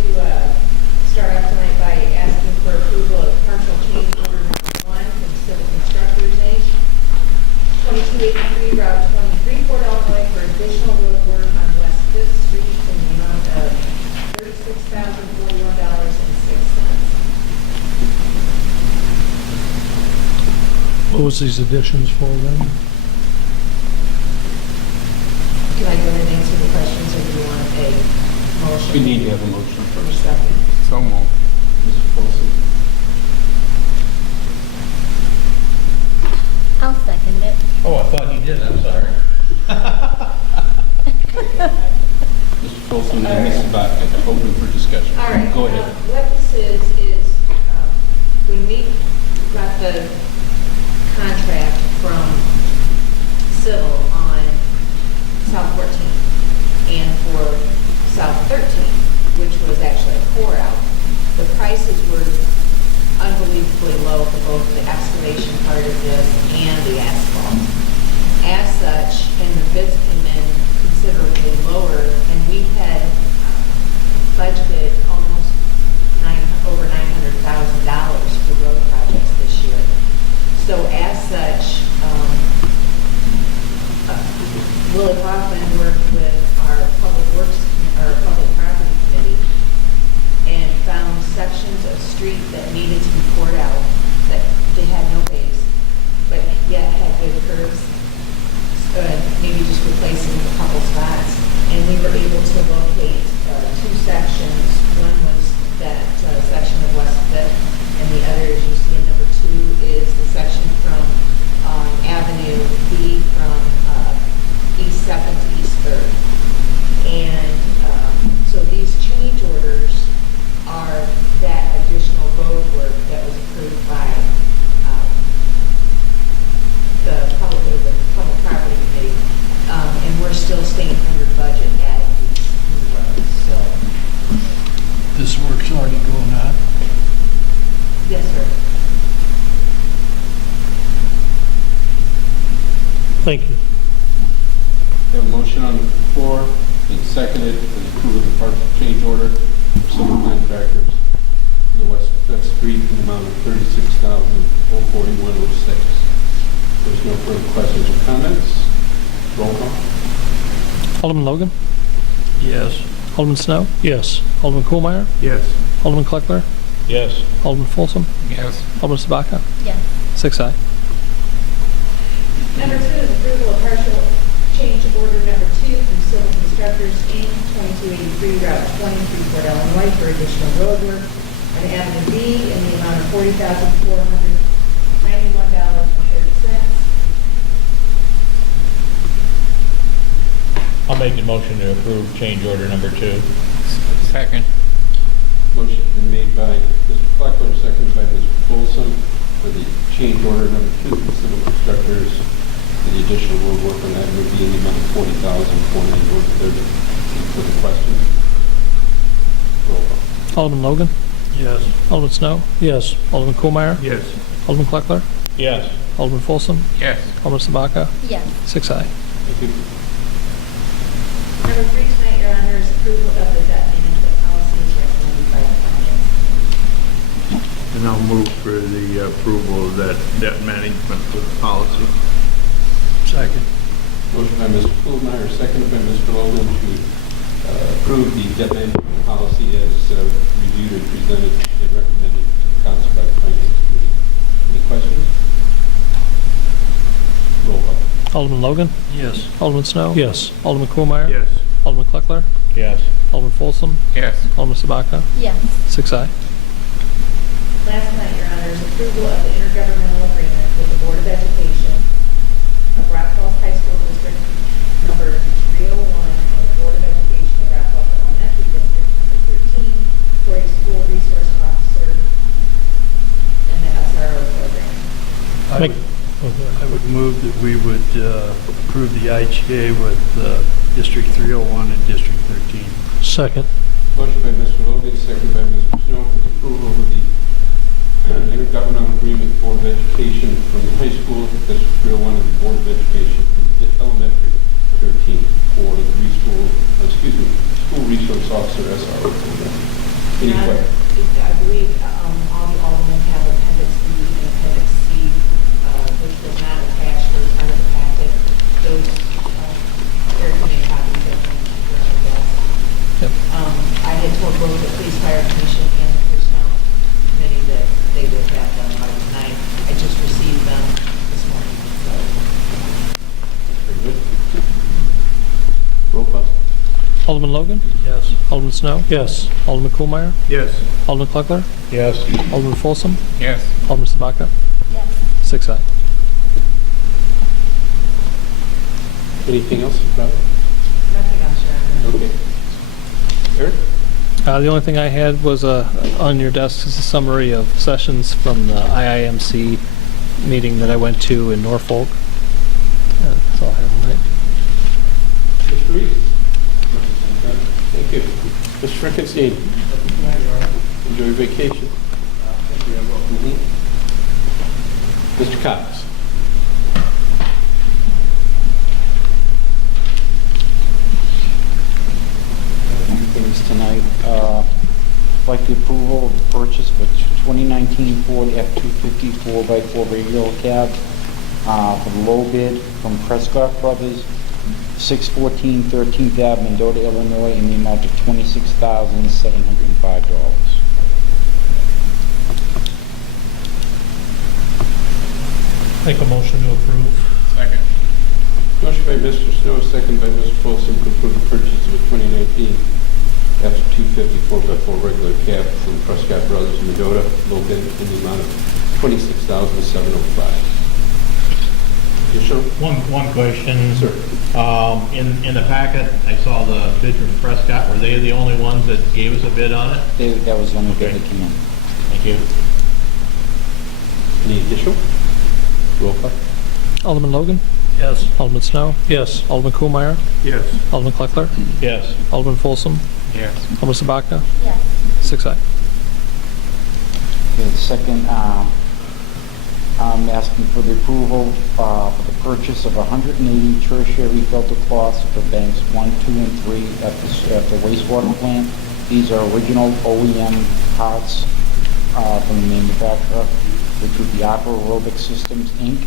start off tonight by asking for approval of partial change order number 1 from Civil Constructors, Inc. 2283 Route 23, Port Illinois, for additional road work on West 5th Street in the amount of $36,041.06. What was these additions for then? Can I go ahead and answer the questions, or do you want a motion? We need to have a motion For first. second. So moved. Mr. Folsom. I'll second it. Oh, I thought Folsom and Ms. Sabatka, open for discussion. All right. Go ahead. What this is when we got the contract from Civil on South 14th and for South 13th, which was actually a core out, the prices were unbelievably low for both the excavation part of this and the asphalt. As such, and the bids came in considerably lower, and we had budgeted almost over $900,000 for road projects this year. So as such, Willie Hoffman worked with our public works, our public property committee, and found sections of street that needed to be poured out, that they had no base, but yet had good curves, maybe just replacing a couple spots. And we were able to locate two sections. One was that section of West Fifth, and the other, as you see in number 2, is the section from Avenue B from East 7th to East 3rd. And so these change orders are that additional road work that was approved by the public property committee, and we're still staying under budget adding these new roads. So, This work's already going on. yes, sir. Thank you. We have a motion on the floor, been seconded for the approval of the partial change order for civil contractors for the West Fifth Street in the amount of $36,041.06. There's no further questions or comments. Roll call. Alderman Logan? Yes. Alderman Snow? Yes. Alderman Kohlmeyer? Yes. Alderman Kleckler? Yes. Alderman Folsom? Yes. Alderman Sabaka? Yes. 6 aye. Number 2 is approval of partial change order number 2 from Civil Constructors, Inc., 2283 Route 20, Freeport, Illinois, for additional road work on Avenue B in the amount of $40,491.30. I'll make the motion to approve change order number 2. Second. Motion been made by Mr. Kleckler, seconded by Mr. Folsom for the change order number 2 from civil constructors for the additional road work on Avenue B in the amount of $40,491.30. Any further questions? Roll call. Alderman Logan? Yes. Alderman Snow? Yes. Alderman Kohlmeyer? Yes. Alderman Kleckler? Yes. Alderman Folsom? Yes. Alderman Sabaka? Yes. 6 aye. Thank you. Number 3 tonight, Your Honor, is approval of the debt management policies recommended by the finance. And I'll move for the approval of that debt management policy. Second. Motion by Mr. Kohlmeyer, seconded by Mr. Logan to approve the debt management policy as reviewed and presented and recommended to the council by the finance committee. Any questions? Roll call. Alderman Logan? Yes. Alderman Snow? Yes. Alderman Kohlmeyer? Yes. Alderman Kleckler? Yes. Alderman Folsom? Yes. Alderman Sabaka? Yes. 6 aye. Last night, Your Honor, is approval of the intergovernmental agreement with the Board of Education of Rock Falls High School District number 301 and the Board of Education of Rock Falls Elementary District number 13 for a school resource officer in the SRO program. I would move that we would approve the IGA with District 301 and District 13. Second. Motion by Mr. Logan, seconded by Mr. Snow for the approval of the intergovernmental agreement Board of Education from the high school, District 301, and the Board of Education from the elementary 13 for the school resource officer SRO program. Any Your Honor, questions? I believe all the aldermen have Appendix B and Appendix C, which was not attached or part of the packet. Those, Eric made copies of them around the desk. Yep. I had told both the police fire commission and the personnel committee that they would have them by tonight. I just received them this morning, so. Very good. Roll call. Alderman Logan? Yes. Alderman Snow? Yes. Alderman Kohlmeyer? Yes. Alderman Kleckler? Yes. Alderman Folsom? Yes. Alderman Sabaka? Yes. 6 aye. Anything else about it? Nothing else, Your Honor. Okay. The only thing I had was on your desk is a summary of sessions from the IIMC meeting that I went to in Norfolk. That's all I have tonight. Mr. Reed? Thank you. Mr. Frankenstein? Enjoy your vacation. Mhm. Mr. Cox? Things tonight. Like the approval of the purchase of a 2019 Ford F-250 4x4 radial cab for the low bid from Prescott Brothers, 614 13th Ave, Mendota, Illinois, in the amount of $26,705. Make a motion to approve. Second. Motion by Mr. Snow, second by Mr. Folsom, to approve the purchase of a 2019 F-250 4x4 regular cab from Prescott Brothers, Mendota, low bid in the amount of $26,705. Yes, sir. One question. Sir. In the packet, I saw the bid from Prescott. Were they the only ones that gave us a bid on it? That was the only bid Okay. that came in. Thank you. Any additional? Roll call. Alderman Logan? Yes. Alderman Snow? Yes. Alderman Kuhlmeyer? Yes. Alderman Kleckler? Yes. Alderman Folsom? Yes. Alderman Sabaka? Yes. 6 aye. Okay, the second, I'm asking for the approval for the purchase of 180 tertiary filter cloths for banks 1, 2, and 3 at the wastewater plant. These are original OEM parts from the manufacturer, which would be Aqua Aerobic Systems, Inc.,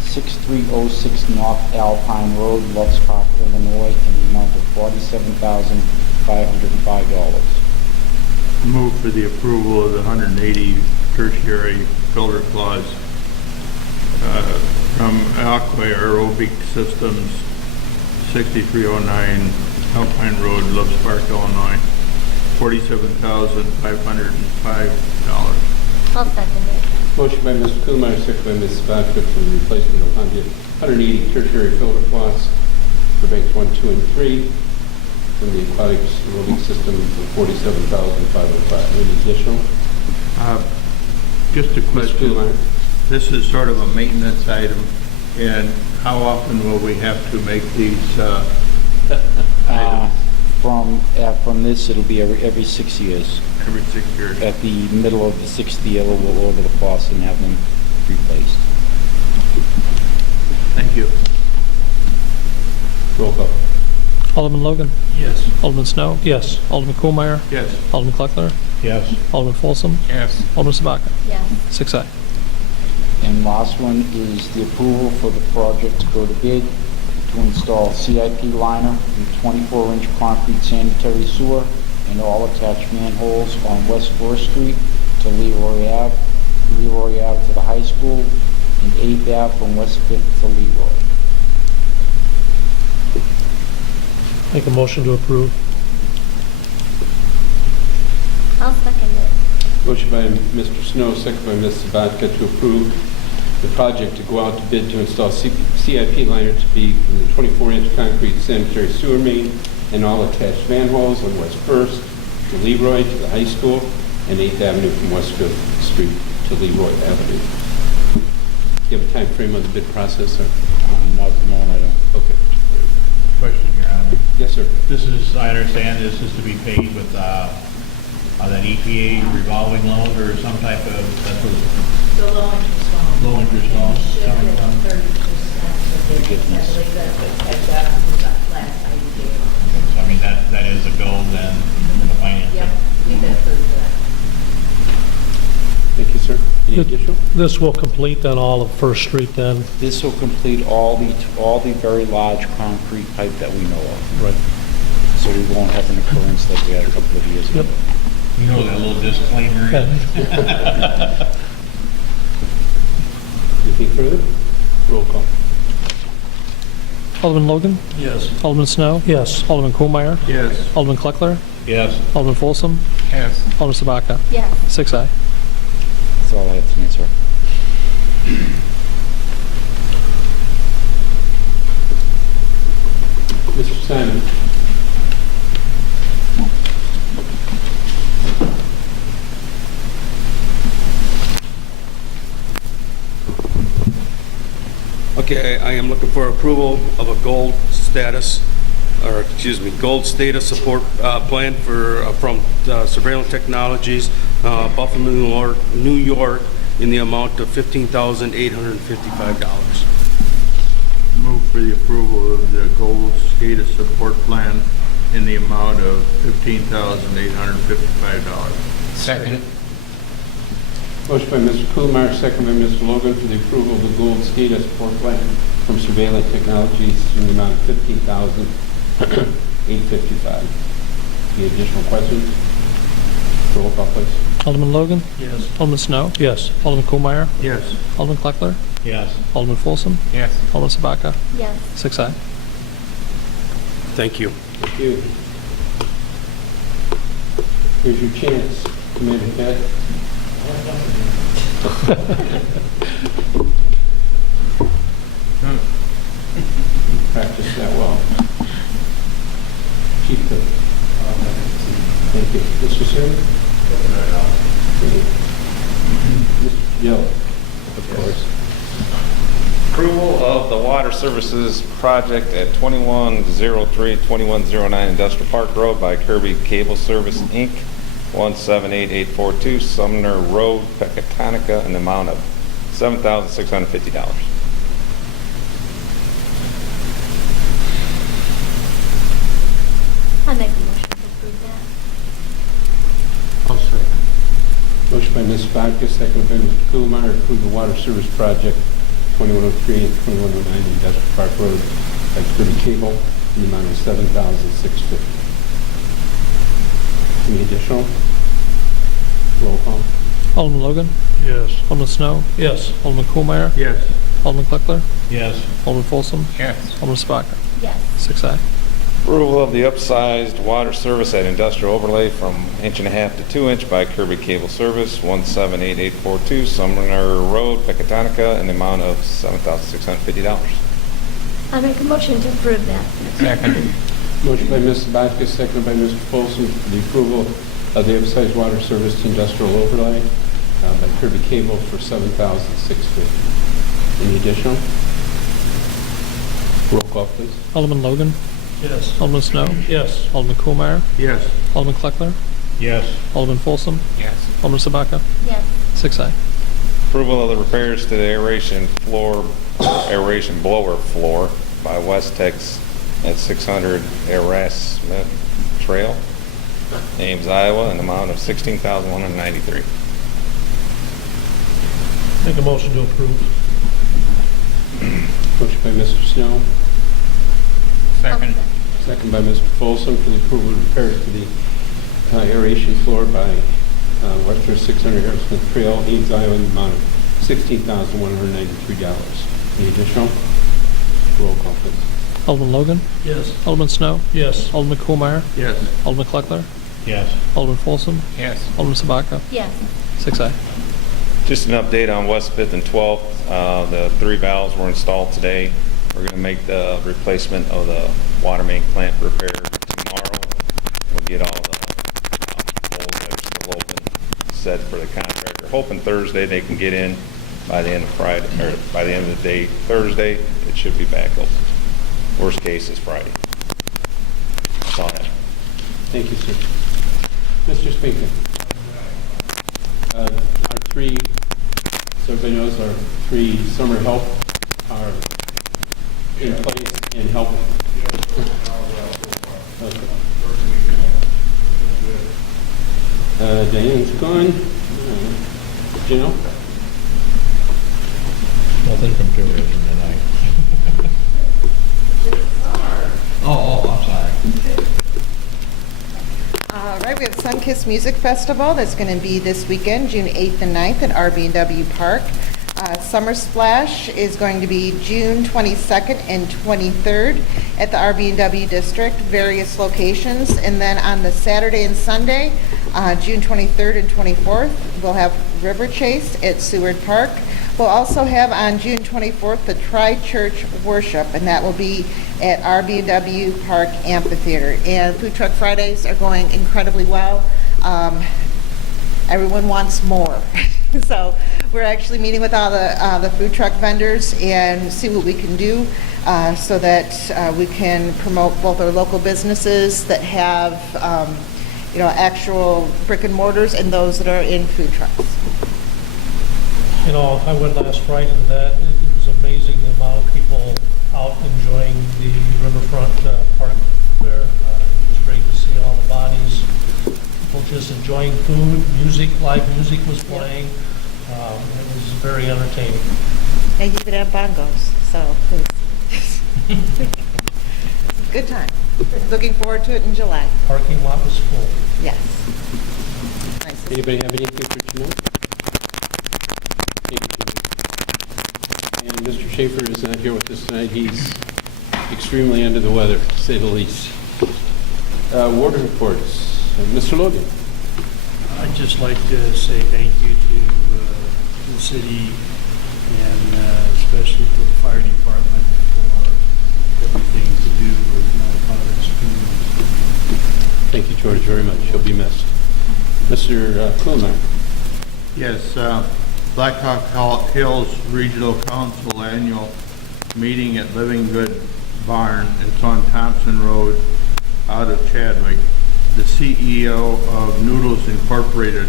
6306 North Alpine Road, Loves Park, Illinois, in the amount of $47,505. Move for the approval of the 180 tertiary filter cloths from Aqua Aerobic Systems, 6309 Alpine Road, Loves Park, Illinois, $47,505. I'll second it. Motion by Mr. Kuhlmeyer, second by Ms. Sabaka, for the replacement of 180 tertiary filter cloths for banks 1, 2, and 3 from the aquatic aerobic system for $47,505. Any additional? Just a Mr. question. Kuhlmeyer? This is sort of a maintenance item, and how often will we have to make these items? From this, it'll be every 6 years. Every 6 years? At the middle of the 6th year, we'll order the cloths and have them replaced. Thank you. Roll call. Alderman Logan? Yes. Alderman Snow? Yes. Alderman Kuhlmeyer? Yes. Alderman Kleckler? Yes. Alderman Folsom? Yes. Alderman Sabaka? Yes. 6 aye. And last one is the approval for the project to go to bid to install CIP liner and 24-inch concrete sanitary sewer and all attached manholes on West 4th Street to Leroy Ave to the high school, and 8th Ave from West 5th to Leroy. Make a motion to approve. I'll second it. Motion by Mr. Snow, second by Ms. Sabatka, to approve the project to go out to bid to install CIP liner to be in the 24-inch concrete sanitary sewer main and all attached manholes on West 1st to Leroy to the high school and 8th Avenue from West 5th Street to Leroy Avenue. Do you have a time frame on the bid process, sir? Not at the moment, I don't. Okay. Question, Your Honor. Yes, sir. This is, I understand this is to be paid with that EPA revolving loan or some type of, that's what The low interest loan. low interest loan Should coming get from. 30% of the Forgiveness. I believe that's the last I did. So, I mean, that is a go then in the financing. Yep, we've been approved for that. Thank you, sir. Any additional? This will complete then all of First Street then? This will complete all the very large concrete pipe that we know of. Right. So we won't have an occurrence like we had a couple of years ago. Yep. You know that little disclaimer in? Anything further? Roll call. Alderman Logan? Yes. Alderman Snow? Yes. Alderman Kuhlmeyer? Yes. Alderman Kleckler? Yes. Alderman Folsom? Yes. Alderman Sabaka? Yes. 6 aye. That's all I have to answer. Mr. Simon. Okay, I am looking for approval of a gold status support plan from Surveillance Technologies, Buffalo, New York, in the amount of $15,855. Move for the approval of the gold SCADA support plan in the amount of $15,855. Second. Motion by Mr. Kuhlmeyer, second by Mr. Logan for the approval of the gold SCADA support plan from Surveillance Technologies in the amount of $15,855. Any additional questions? Roll call, please. Alderman Logan? Yes. Alderman Snow? Yes. Alderman Kohlmeyer? Yes. Alderman Kleckler? Yes. Alderman Folsom? Yes. Alderman Sabaka? Yes. 6 aye. Thank you. Thank you. Here's your chance, Commander Head. Practice that well. Chief Cook. Thank you. Mr. Sherman? Mr. Gill, of course. Approval of the water services project at 2103, 2109 Industrial Park Road by Kirby Cable Service, Inc., 178842 Sumner Road, Pecatonica, in the amount of $7,650. I make a motion to approve that. I'll second. Motion by Ms. Vodka, second by Mr. Kuhlmeyer, to approve the water service project 2103 and 2109 Industrial Park Road by Kirby Cable in the amount of $7,650. Any additional? Roll call. Alderman Logan? Yes. Alderman Snow? Yes. Alderman Kohlmeyer? Yes. Alderman Kleckler? Yes. Alderman Folsom? Yes. Alderman Sabaka? Yes. 6 aye. Approval of the upsized water service at Industrial Overlay from 1.5 to 2 inch by Kirby Cable Service, 178842 Sumner Road, Pecatonica, in the amount of $7,650. I make a motion to approve that. Second. Motion by Ms. Sabatka, seconded by Mr. Folsom for the approval of the upsized water service to industrial overlay by Kirby Cable for $7,650. Any additional? Roll call, please. Alderman Logan? Yes. Alderman Snow? Yes. Alderman Kohlmeyer? Yes. Alderman Kleckler? Yes. Alderman Folsom? Yes. Alderman Sabaka? Yes. 6 aye. Approval of the repairs to the aeration blower floor by Westex at 600 Erasmus Trail, Ames, Iowa, in the amount of $16,193. Make a motion to approve. Motion by Mr. Snow, Second. second by Mr. Folsom for the approval of repairs to the aeration floor by Western 600 Aerosmith Trail, Ames, Iowa, in the amount of $16,193. Any additional? Roll call, please. Alderman Logan? Yes. Alderman Snow? Yes. Alderman Kohlmeyer? Yes. Alderman Kleckler? Yes. Alderman Folsom? Yes. Alderman Sabaka? Yes. 6 aye. Just an update on West 5th and 12th. The 3 valves were installed today. We're going to make the replacement of the water main plant repair tomorrow. We'll get all the holes that are still open set for the contractor. Hoping Thursday they can get in by the end of Friday, or by the end of the day Thursday. It should be back open. Worst case is Friday. That's all I have. Thank you, sir. Mr. Speaker, our 3, so everybody knows, our 3 summer help are in place and helping. Okay. Diane's gone. Janelle? Nothing from tourism tonight. Oh, I'm sorry. All right, we have Sunkist Music Festival that's going to be this weekend, June 8th and 9th at RB&W Park. Summer Splash is going to be June 22nd and 23rd at the RB&W District, various locations. And then on the Saturday and Sunday, June 23rd and 24th, we'll have River Chase at Seward Park. We'll also have on June 24th the Tri-Church Worship, and that will be at RB&W Park Amphitheater. And Food Truck Fridays are going incredibly well. Everyone wants more. So we're actually meeting with all the food truck vendors and see what we can do so that we can promote both our local businesses that have, actual brick and mortars and those that are in food trucks. I went last Friday to that. It was amazing the amount of people out enjoying the riverfront park there. It was great to see all the bodies. People just enjoying food, music, live music was playing. It was very entertaining. And you could have bongos, so it was good time. Looking forward to it in July. Parking lot was full. Yes. Anybody have anything for tonight? Thank you, Jimmy. And Mr. Schaefer is not here with us tonight. He's extremely under the weather, to say the least. Ward reports. Mr. Logan. I'd just like to say thank you to the city and especially to the fire department for everything to do with narcotics. Thank you, George, very much. He'll be missed. Mr. Kuhlmeyer. Yes, Blackhawk Hills Regional Council annual meeting at Living Good Barn. It's on Thompson Road out of Chadwick. The CEO of Noodles Incorporated,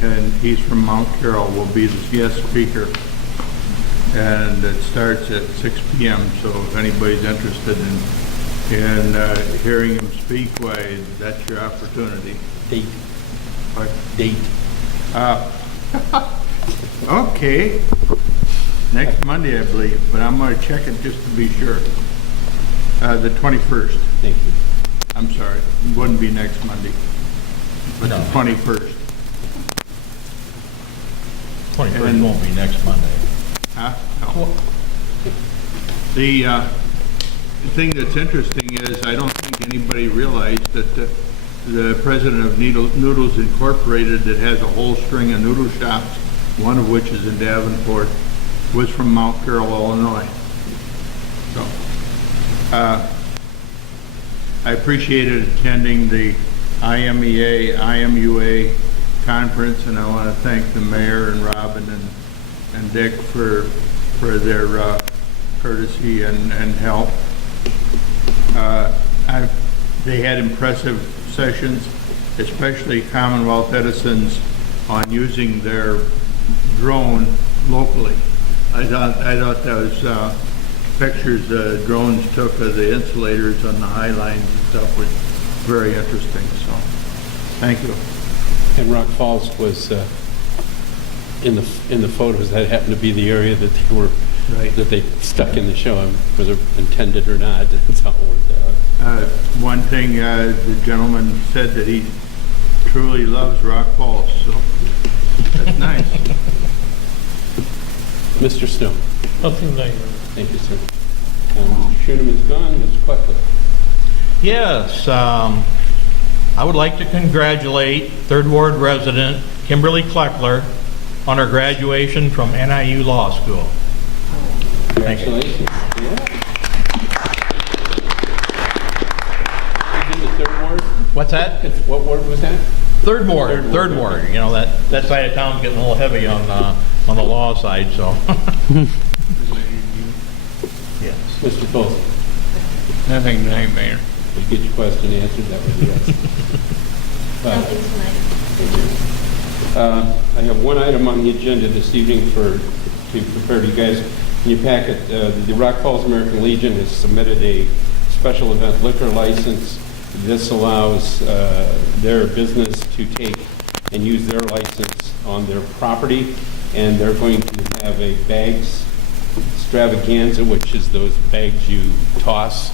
and he's from Mount Carroll, will be the guest speaker. And it starts at 6 p.m., so if anybody's interested in hearing him speak, why, that's your opportunity. Date. What? Date. Okay. Next Monday, I believe, but I'm going to check it just to be sure. The 21st. Thank you. I'm sorry, it wouldn't be next Monday, but the 21st. 21st won't be next Monday. Huh? No. The thing that's interesting is I don't think anybody realized that the president of Noodles Incorporated, that has a whole string of noodle shops, one of which is in Davenport, was from Mount Carroll, Illinois. So, I appreciated attending the IMUA conference, and I want to thank the mayor and Robin and Dick for their courtesy and help. They had impressive sessions, especially Commonwealth Edison's on using their drone locally. I thought that was pictures the drones took of the insulators on the high lines and stuff was very interesting. So, thank you. And Rock Falls was in the photos. That happened to be the area that they were that they stuck in the show, whether intended or not. That's how it worked out. One thing the gentleman said that he truly loves Rock Falls, so that's nice. Mr. Snow. Nothing negative. Thank you, sir. Mr. Schunem is gone. Mr. Kleckler. Yes, I would like to congratulate Third Ward resident Kimberly Kleckler on her graduation from NIU Law School. Congratulations. Yeah. You did the third ward? What's that? What ward was that? Third Ward. Third Ward. You know, that side of town's getting a little heavy on the law side, so. Yes. Mr. Foley. Nothing tonight, Mayor. Did you get your question answered? That was yes. I have one item on the agenda this evening to prepare to you guys. In your packet, the Rock Falls American Legion has submitted a special event liquor license. This allows their business to take and use their license on their property, and they're going to have a bags extravaganza, which is those bags you toss.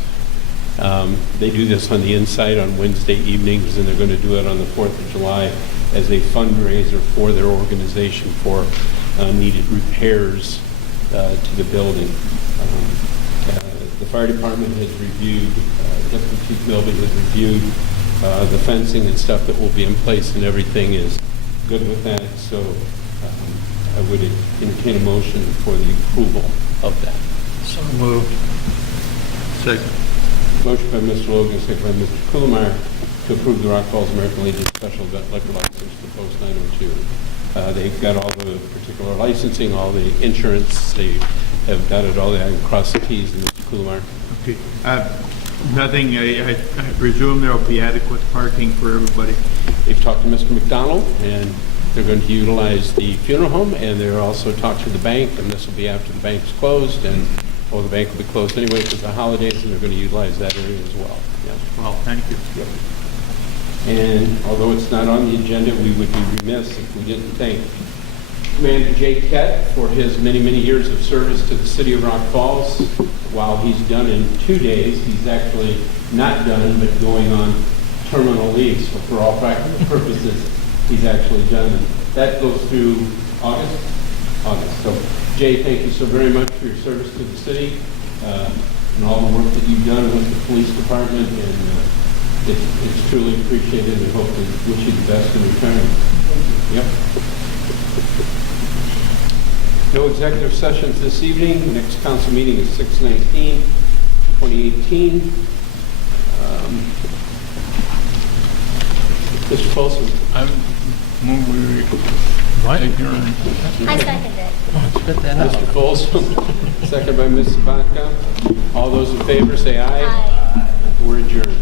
They do this on the inside on Wednesday evenings, and they're going to do it on the 4th of July as a fundraiser for their organization for needed repairs to the building. The fire department has reviewed, Deputy Chief Milby has reviewed the fencing and stuff that will be in place, and everything is good with that. So I would entertain a motion for the approval of that. So moved. Second. Motion by Mr. Logan, second by Mr. Kuhlmeyer to approve the Rock Falls American Legion special event liquor license for post 902. They've got all the particular licensing, all the insurance. They have dotted all that and crossed the Ts in Mr. Kulamar. Okay. Nothing, I presume there'll be adequate parking for everybody? They've talked to Mr. McDonald, and they're going to utilize the funeral home, and they're also talked to the bank, and this will be after the bank's closed, and, well, the bank will be closed anyway because of the holidays, and they're going to utilize that area as well. Yes. Well, thank you. Yep. And although it's not on the agenda, we would be remiss if we didn't thank Commander Jay Kett for his many, many years of service to the city of Rock Falls. While he's done in 2 days, he's actually not done, but going on terminal leave. So for all practical purposes, he's actually done. And that goes through August. So Jay, thank you so very much for your service to the city and all the work that you've done with the police department. And it's truly appreciated, and hope to wish you the best in retirement. Yep. No executive sessions this evening. Next council meeting is 6/19/2018. Mr. Folsom. I'm What? I second it. Mr. Folsom, second by Ms. Sabatka. All those in favor say aye. Aye. We're adjourned.